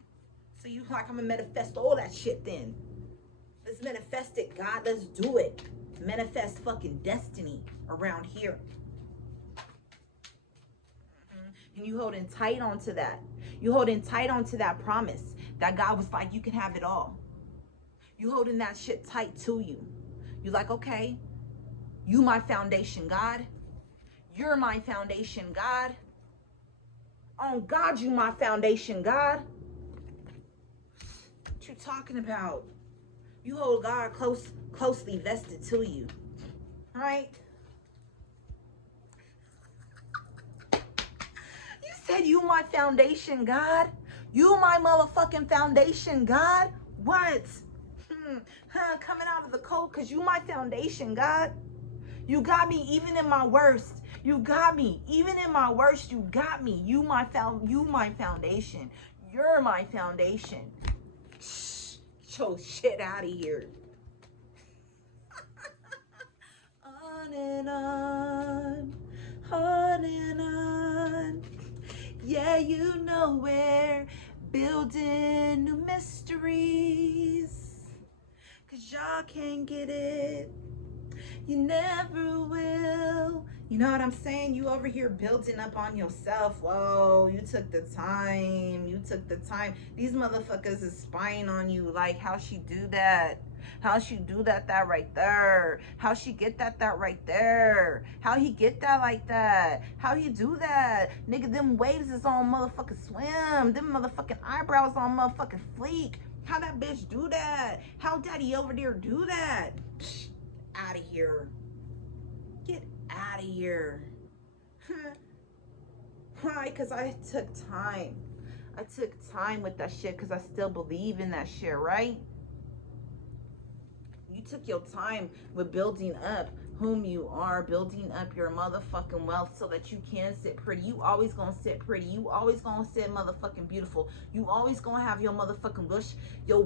So you like, I'm gonna manifest all that shit then. Let's manifest it, God. Let's do it. Manifest fucking destiny around here. And you holding tight onto that. You holding tight onto that promise that God was like, you can have it all. You holding that shit tight to you. You like, okay, you my foundation, God. You're my foundation, God. Oh God, you my foundation, God. What you talking about? You hold God closely vested to you. Right? You said you my foundation, God. You my motherfucking foundation, God. What? Coming out of the cold, because you my foundation, God. You got me even in my worst. You got me even in my worst. You got me. You my foundation. You're my foundation. Shh, get your shit out of here. On and on, on and on. Yeah, you know we're building new mysteries, 'cause y'all can't get it. You never will. You know what I'm saying? You over here building up on yourself. Whoa, you took the time. You took the time. These motherfuckers is spying on you. Like, how she do that? How she do that right there? How she get that right there? How he get that like that? How he do that? Nigga, them waves is on motherfucking swim. Them motherfucking eyebrows on motherfucking fleek. How that bitch do that? How daddy over there do that? Psh, out of here. Get out of here. Why? Because I took time. I took time with that shit because I still believe in that shit, right? You took your time with building up whom you are, building up your motherfucking wealth so that you can sit pretty. You always gonna sit pretty. You always gonna sit motherfucking beautiful. You always gonna have your motherfucking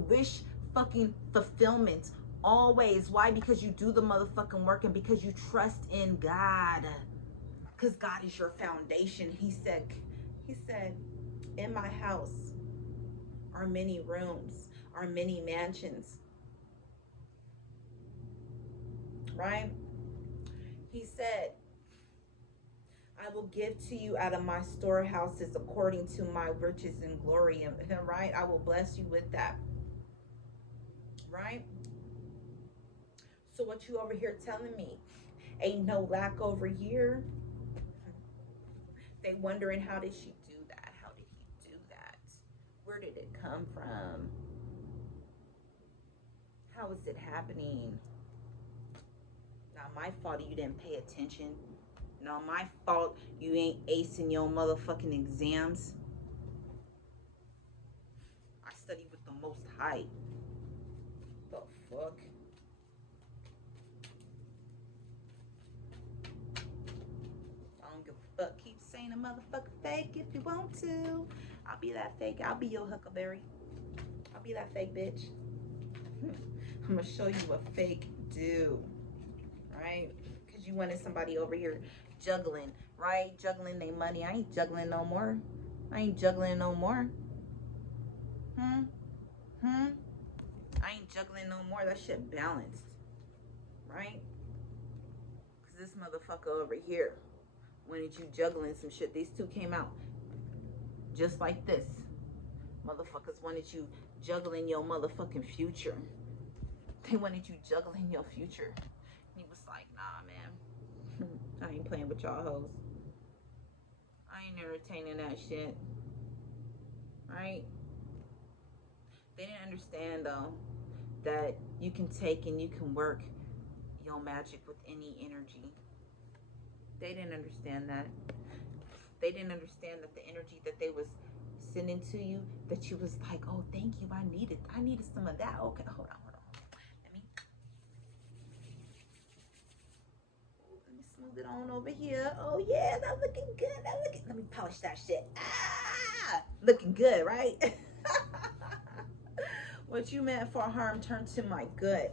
wish fucking fulfillment. Always. Why? Because you do the motherfucking work and because you trust in God. Because God is your foundation. He said, in my house are many rooms, are many mansions. Right? He said, I will give to you out of my storehouses according to my riches and glory. Right? I will bless you with that. Right? So what you over here telling me? Ain't no lack over here. They wondering, how did she do that? How did he do that? Where did it come from? How is it happening? Not my fault you didn't pay attention. Not my fault you ain't acing your motherfucking exams. I study with the Most High. The fuck? I don't give a fuck. Keep saying a motherfucker fake if you want to. I'll be that fake. I'll be your huckleberry. I'll be that fake bitch. I'm gonna show you what fake do. Right? Because you wanted somebody over here juggling, right? Juggling their money. I ain't juggling no more. I ain't juggling no more. Hmm? Hmm? I ain't juggling no more. That shit balanced, right? Because this motherfucker over here wanted you juggling some shit. These two came out just like this. Motherfuckers wanted you juggling your motherfucking future. They wanted you juggling your future. He was like, nah, man. I ain't playing with y'all hoes. I ain't entertaining that shit. Right? They didn't understand, though, that you can take and you can work your magic with any energy. They didn't understand that. They didn't understand that the energy that they was sending to you, that you was like, oh, thank you, I needed some of that. Okay, hold on. Let me smooth it on over here. Oh yeah, that looking good. Let me polish that shit. Ah, looking good, right? What you meant for harm turned to my good.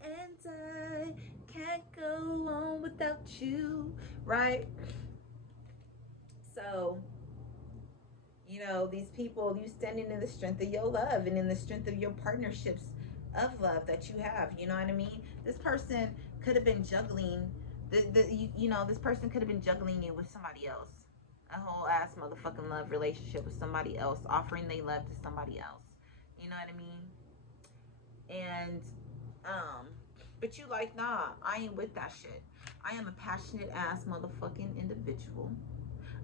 And I can't go on without you, right? So, these people, you standing in the strength of your love and in the strength of your partnerships of love that you have. You know what I mean? This person could have been juggling, this person could have been juggling you with somebody else. A whole ass motherfucking love relationship with somebody else, offering they love to somebody else. You know what I mean? And but you like, nah, I ain't with that shit. I am a passionate ass motherfucking individual.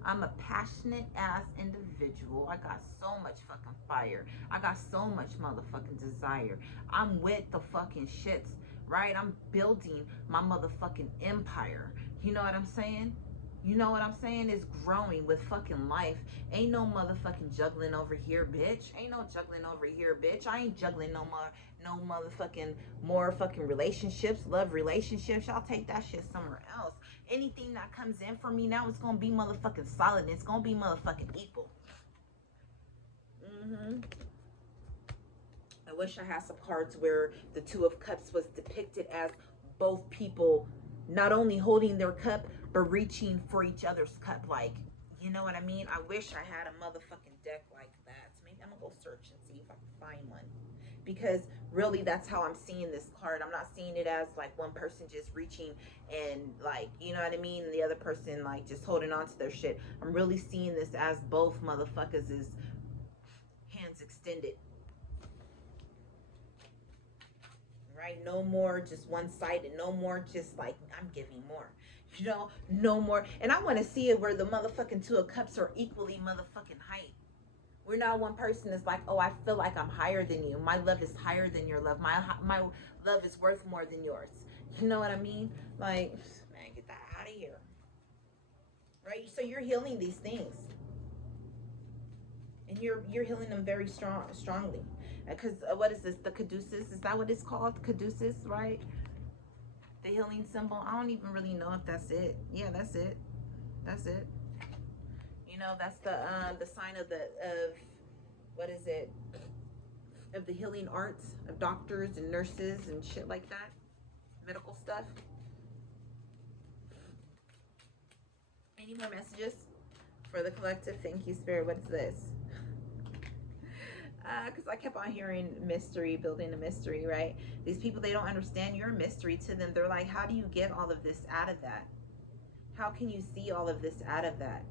I'm a passionate ass individual. I got so much fucking fire. I got so much motherfucking desire. I'm with the fucking shits, right? I'm building my motherfucking empire. You know what I'm saying? You know what I'm saying? It's growing with fucking life. Ain't no motherfucking juggling over here, bitch. Ain't no juggling over here, bitch. I ain't juggling no motherfucking more fucking relationships, love relationships. Y'all take that shit somewhere else. Anything that comes in for me now, it's gonna be motherfucking solid. It's gonna be motherfucking equal. I wish I had some cards where the Two of Cups was depicted as both people not only holding their cup, but reaching for each other's cup. Like, you know what I mean? I wish I had a motherfucking deck like that. Maybe I'm gonna go search and see if I can find one. Because really, that's how I'm seeing this card. I'm not seeing it as like one person just reaching and like, you know what I mean? And the other person like just holding on to their shit. I'm really seeing this as both motherfuckers is hands extended. Right? No more just one-sided. No more just like I'm giving more. No more. And I want to see it where the motherfucking Two of Cups are equally motherfucking height. We're not one person that's like, oh, I feel like I'm higher than you. My love is higher than your love. My love is worth more than yours. You know what I mean? Like, man, get that out of here. Right? So you're healing these things. And you're healing them very strongly. Because what is this? The caduceus? Is that what it's called? Caduceus, right? The healing symbol. I don't even really know if that's it. Yeah, that's it. That's it. That's the sign of what is it? Of the healing arts of doctors and nurses and shit like that. Medical stuff. Any more messages for the collective? Thank you, Spirit. What's this? Because I kept on hearing mystery, building a mystery, right? These people, they don't understand you're a mystery to them. They're like, how do you get all of this out of that? How can you see all of this out of that?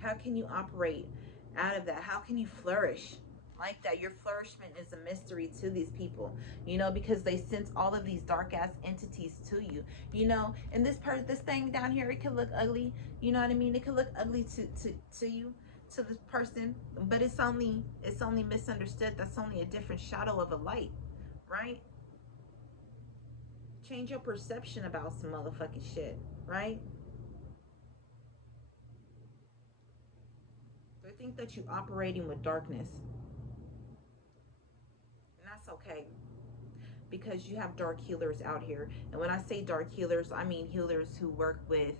How can you operate out of that? How can you flourish like that? Your flourishment is a mystery to these people, because they sense all of these dark ass entities to you, and this thing down here, it can look ugly, you know what I mean? It can look ugly to you, to this person, but it's only misunderstood. That's only a different shadow of a light, right? Change your perception about some motherfucking shit, right? They think that you're operating with darkness, and that's okay, because you have dark healers out here. And when I say dark healers, I mean healers who work with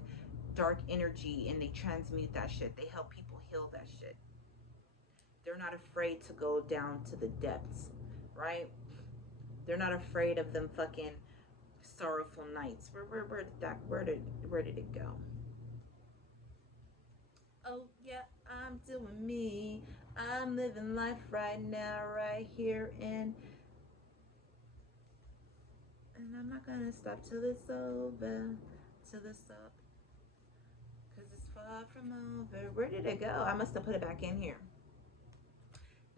dark energy and they transmute that shit. They help people heal that shit. They're not afraid to go down to the depths, right? They're not afraid of them fucking sorrowful nights. Where did it go? Oh yeah, I'm doing me. I'm living life right now, right here, and I'm not gonna stop till it's over, till it's up, cause it's far from over. Where did it go? I must have put it back in here.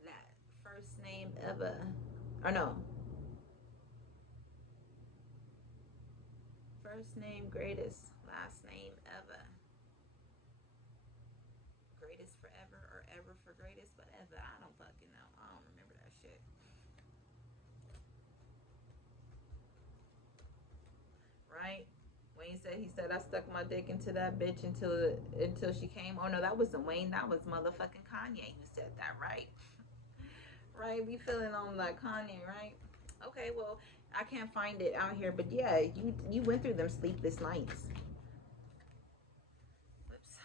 That first name ever, or no, first name greatest, last name ever, greatest forever or ever for greatest, whatever. I don't fucking know. I don't remember that shit. Right? Wayne said he said I stuck my dick into that bitch until she came. Oh no, that wasn't Wayne. That was motherfucking Kanye who said that, right? Right? We feeling on like Kanye, right? Okay, well, I can't find it out here, but yeah, you went through them sleepless nights. Whoops.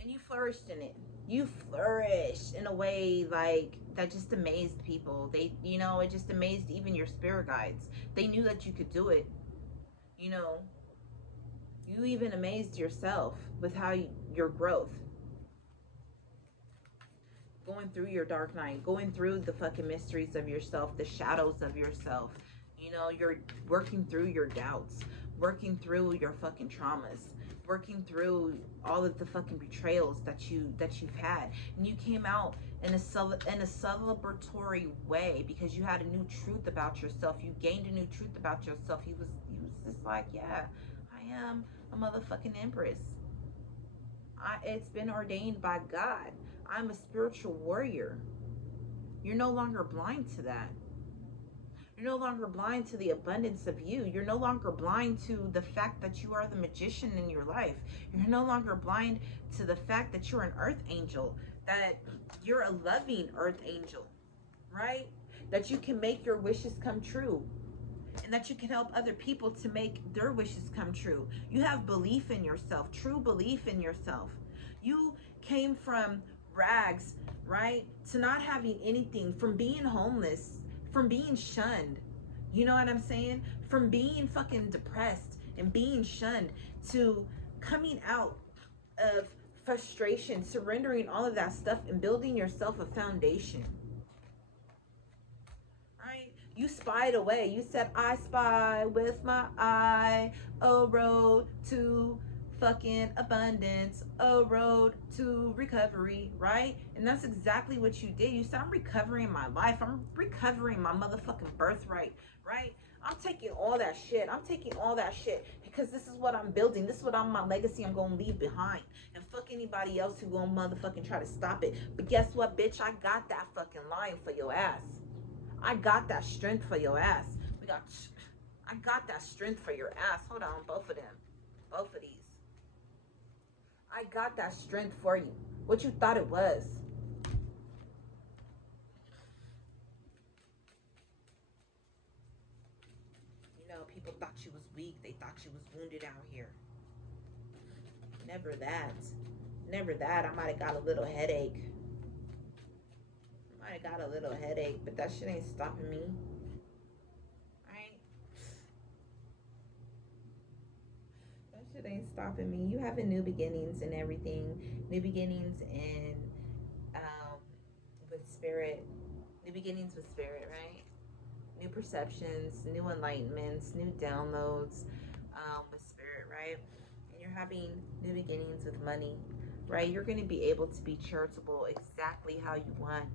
And you flourished in it. You flourished in a way like that just amazed people. They, it just amazed even your spirit guides. They knew that you could do it. You know, you even amazed yourself with your growth, going through your dark night, going through the fucking mysteries of yourself, the shadows of yourself. You're working through your doubts, working through your fucking traumas, working through all of the fucking betrayals that you've had, and you came out in a celebratory way because you had a new truth about yourself. You gained a new truth about yourself. He was just like, yeah, I am a motherfucking empress. It's been ordained by God. I'm a spiritual warrior. You're no longer blind to that. You're no longer blind to the abundance of you. You're no longer blind to the fact that you are the magician in your life. You're no longer blind to the fact that you're an earth angel, that you're a loving earth angel, right? That you can make your wishes come true, and that you can help other people to make their wishes come true. You have belief in yourself, true belief in yourself. You came from rags, right, to not having anything, from being homeless, from being shunned. You know what I'm saying? From being fucking depressed and being shunned to coming out of frustration, surrendering all of that stuff and building yourself a foundation. Right? You spied away. You said, I spy with my eye a road to fucking abundance, a road to recovery, right? And that's exactly what you did. You said, I'm recovering my life. I'm recovering my motherfucking birthright, right? I'm taking all that shit. I'm taking all that shit because this is what I'm building. This is what my legacy I'm going to leave behind. And fuck anybody else who going to motherfucking try to stop it. But guess what, bitch? I got that fucking line for your ass. I got that strength for your ass. I got that strength for your ass. Hold on, both of them. Both of these. I got that strength for you. What you thought it was. People thought she was weak. They thought she was wounded out here. Never that. Never that. I might have got a little headache. But that shit ain't stopping me. Shit ain't stopping me. You having new beginnings and everything. New beginnings and with spirit. New beginnings with spirit, right? New perceptions, new enlightenments, new downloads with spirit, right? And you're having new beginnings with money, right? You're going to be able to be charitable exactly how you want.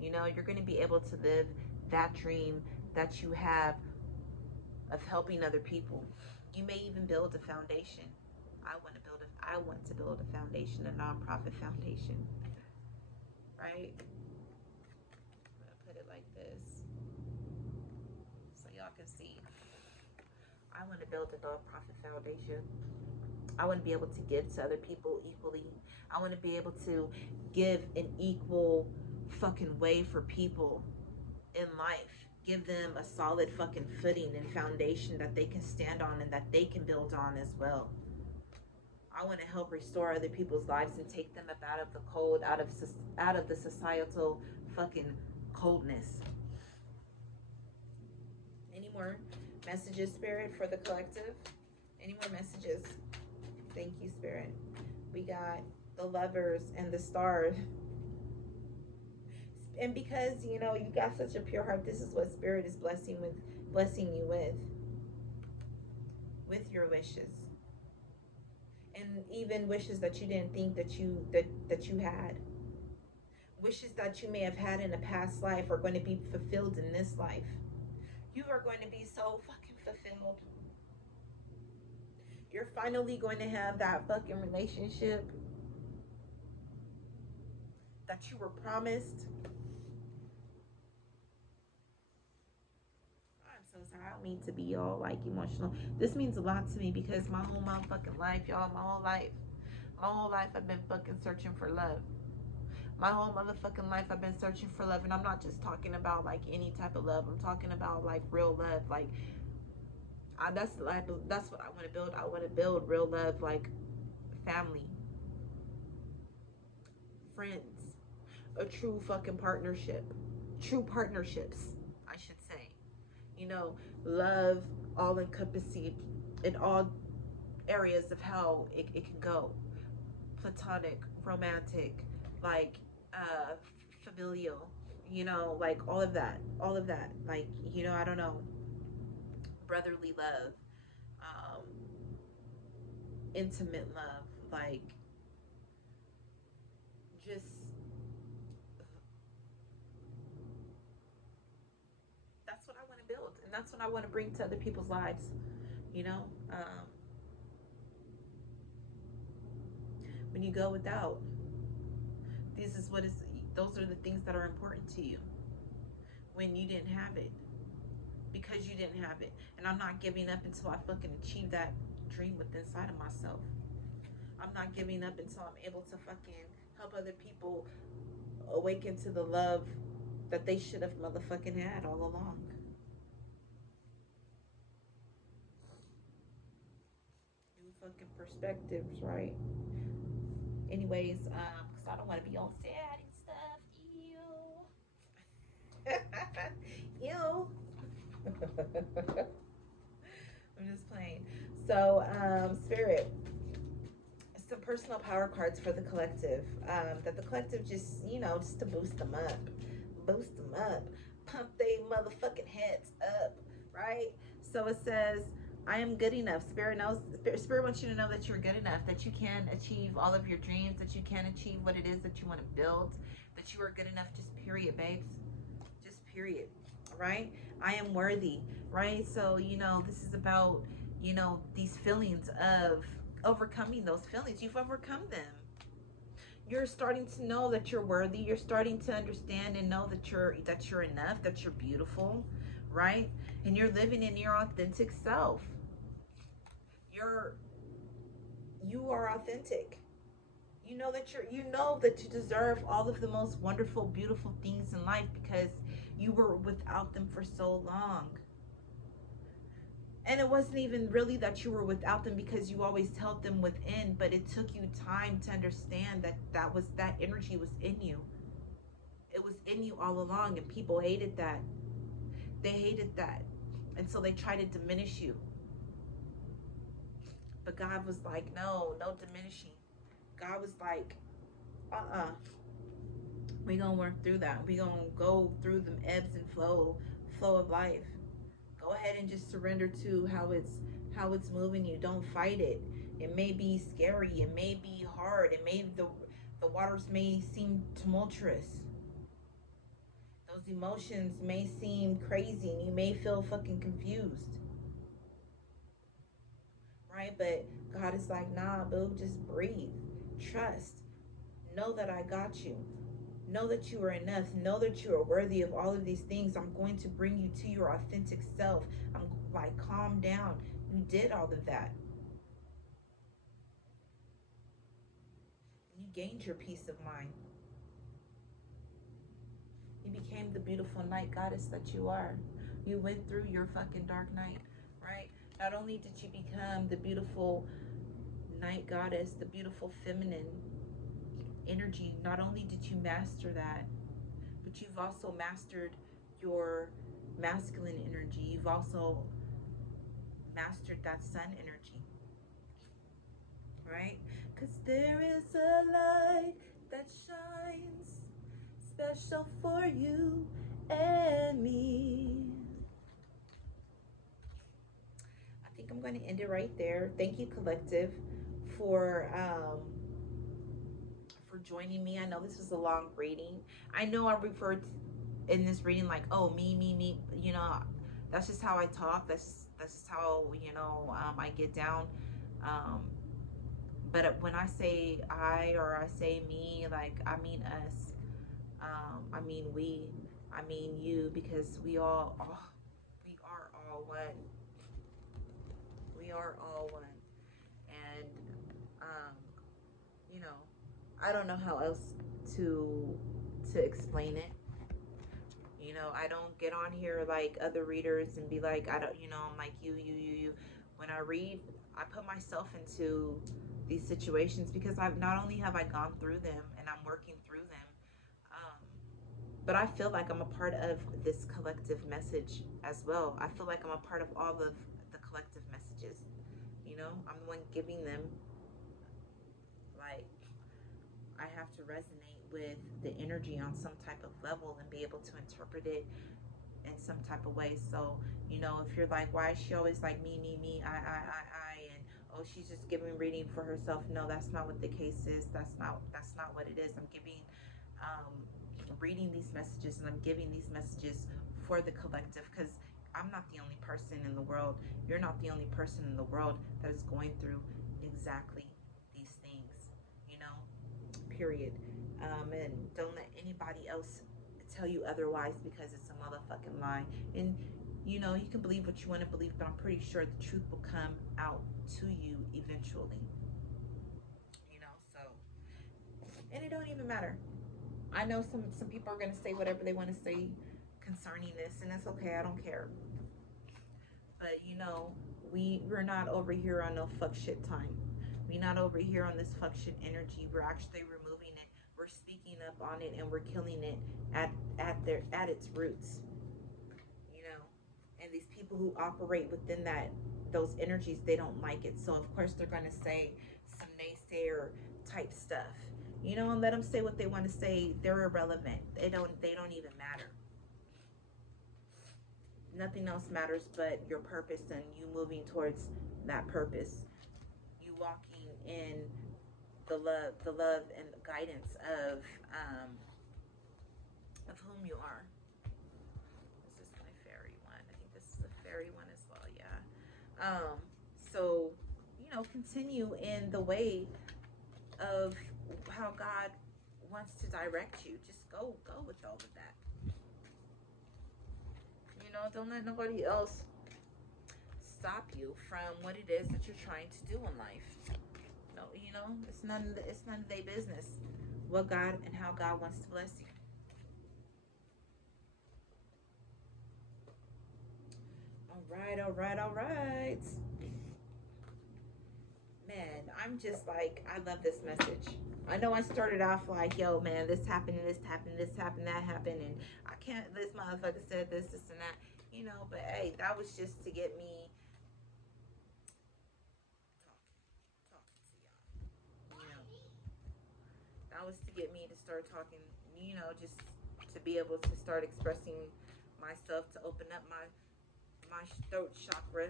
You're going to be able to live that dream that you have of helping other people. You may even build a foundation. I want to build a foundation, a nonprofit foundation, right? I'm gonna put it like this so y'all can see. I want to build a nonprofit foundation. I want to be able to give to other people equally. I want to be able to give an equal fucking way for people in life. Give them a solid fucking footing and foundation that they can stand on and that they can build on as well. I want to help restore other people's lives and take them up out of the cold, out of the societal fucking coldness. Any more Messages, Spirit, for the collective? Any more messages? Thank you, Spirit. We got the Lovers and the Star. And because, you know, you got such a pure heart, this is what Spirit is blessing you with your wishes. And even wishes that you didn't think that you had. Wishes that you may have had in a past life are going to be fulfilled in this life. You are going to be so fucking fulfilled. You're finally going to have that fucking relationship that you were promised. I'm so sorry. I don't mean to be all like emotional. This means a lot to me because my whole motherfucking life, y'all, my whole life I've been fucking searching for love. My whole motherfucking life I've been searching for love, and I'm not just talking about like any type of love. I'm talking about like real love. Like that's what I want to build. I want to build real love, like family, friends, a true fucking partnership, true partnerships, I should say. You know, love all encompassing in all areas of how it can go. Platonic, romantic, like familial, you know, like all of that, like, you know, I don't know, brotherly love, um, intimate love, like just that's what I want to build, and that's what I want to bring to other people's lives, you know. When you go without, this is what is those are the things that are important to you when you didn't have it, because you didn't have it. And I'm not giving up until I fucking achieve that dream within inside of myself. I'm not giving up until I'm able to fucking help other people awaken to the love that they should have motherfucking had all along. New fucking perspectives, right? Anyways, because I don't want to be all sad and stuff. Ew. Ew. I'm just playing. So, Spirit, some personal power cards for the collective. That the collective just, you know, just to boost them up, pump they motherfucking heads up, right? So it says, I am good enough. Spirit knows. Spirit wants you to know that you're good enough, that you can achieve all of your dreams, that you can achieve what it is that you want to build, that you are good enough. Just period, babes. Just period. Right? I am worthy. Right? So, you know, this is about, you know, these feelings of overcoming those feelings. You've overcome them. You're starting to know that you're worthy. You're starting to understand and know that you're enough, that you're beautiful, right? And you're living in your authentic self. You're you are authentic. You know that you deserve all of the most wonderful, beautiful things in life because you were without them for so long. And it wasn't even really that you were without them because you always held them within, but it took you time to understand that that energy was in you. It was in you all along, and people hated that. They hated that. And so they tried to diminish you. But God was like, no, no diminishing. God was like, we gonna work through that. We gonna go through the ebbs and flow of life. Go ahead and just surrender to how it's moving you. Don't fight it. It may be scary. It may be hard. It may the waters may seem tumultuous. Those emotions may seem crazy and you may feel fucking confused. Right? But God is like, nah, boo, just breathe. Trust. Know that I got you. Know that you are enough. Know that you are worthy of all of these things. I'm going to bring you to your authentic self. I'm like, calm down. You did all of that. You gained your peace of mind. You became the beautiful night goddess that you are. You went through your fucking dark night, right? Not only did you become the beautiful night goddess, the beautiful feminine energy, not only did you master that, but you've also mastered your masculine energy. You've also mastered that sun energy, right? Because there is a light that shines special for you and me. I think I'm going to end it right there. Thank you, collective, for joining me. I know this was a long reading. I know I referred in this reading like, oh, me. You know, that's just how I talk. That's just how, you know, I get down. Um, but when I say I, or I say me, like, I mean us. I mean we. I mean you, because we we are all one. We are all one. And um, you know, I don't know how else to explain it. You know, I don't get on here like other readers and be like, I don't, you know, I'm like you. When I read, I put myself into these situations because I've not only have I gone through them and I'm working through them, um, but I feel like I'm a part of this collective message as well. I feel like I'm a part of all of the collective messages. You know, I'm the one giving them. Like, I have to resonate with the energy on some type of level and be able to interpret it in some type of way. So, you know, if you're like, why is she always like me, and oh, she's just giving reading for herself. No, that's not what the case is. That's not what it is. I'm giving um reading these messages, and I'm giving these messages for the collective, because I'm not the only person in the world. You're not the only person in the world that is going through exactly these things, you know, period. And don't let anybody else tell you otherwise, because it's a motherfucking lie. And you know, you can believe what you want to believe, but I'm pretty sure the truth will come out to you eventually. You know, so, and it don't even matter. I know some people are gonna say whatever they want to say concerning this, and that's okay. I don't care. But you know, we're not over here on no fuck shit time. We're not over here on this fuck shit energy. We're actually removing it. We're speaking up on it, and we're killing it at its roots. You know, and these people who operate within those energies, they don't like it. So of course they're gonna say some naysayer type stuff. You know, and let them say what they want to say. They're irrelevant. They don't even matter. Nothing else matters but your purpose and you moving towards that purpose. You walking in the love and the guidance um, of whom you are. This is my fairy one. I think this is a fairy one as well. Yeah. So, you know, continue in the way of how God wants to direct you. Just go with all of that. You know, don't let nobody else stop you from what it is that you're trying to do in life. No, you know, it's none of their business what God and how God wants to bless you. All right. Man, I'm just like, I love this message. I know I started off like, yo, man, this happened, that happened, and I can't, this motherfucker said this, and that, you know, but hey, that was just to get me talking to y'all. You know, that was to get me to start talking, you know, just to be able to start expressing myself, to open up my throat chakra,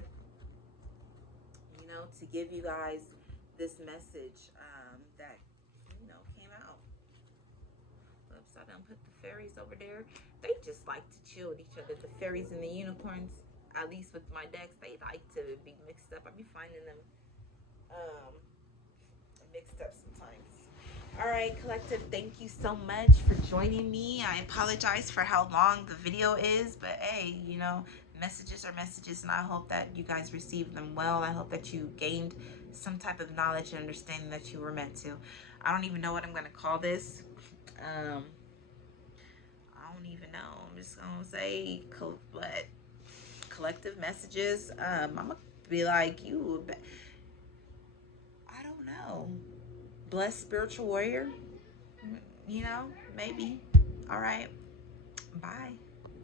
you know, to give you guys this message that, you know, came out. Oops, I done put the fairies over there. They just like to chill with each other. The fairies and the unicorns, at least with my decks, they like to be mixed up. I be finding them um, mixed up sometimes. All right, collective, thank you so much for joining me. I apologize for how long the video is, but hey, you know, messages are messages, and I hope that you guys received them well. I hope that you gained some type of knowledge and understanding that you were meant to. I don't even know what I'm going to call this. I don't even know. I'm just going to say what? Collective messages. I'm going to be like, I don't know. Blessed spiritual warrior. You know, maybe. All right. Bye.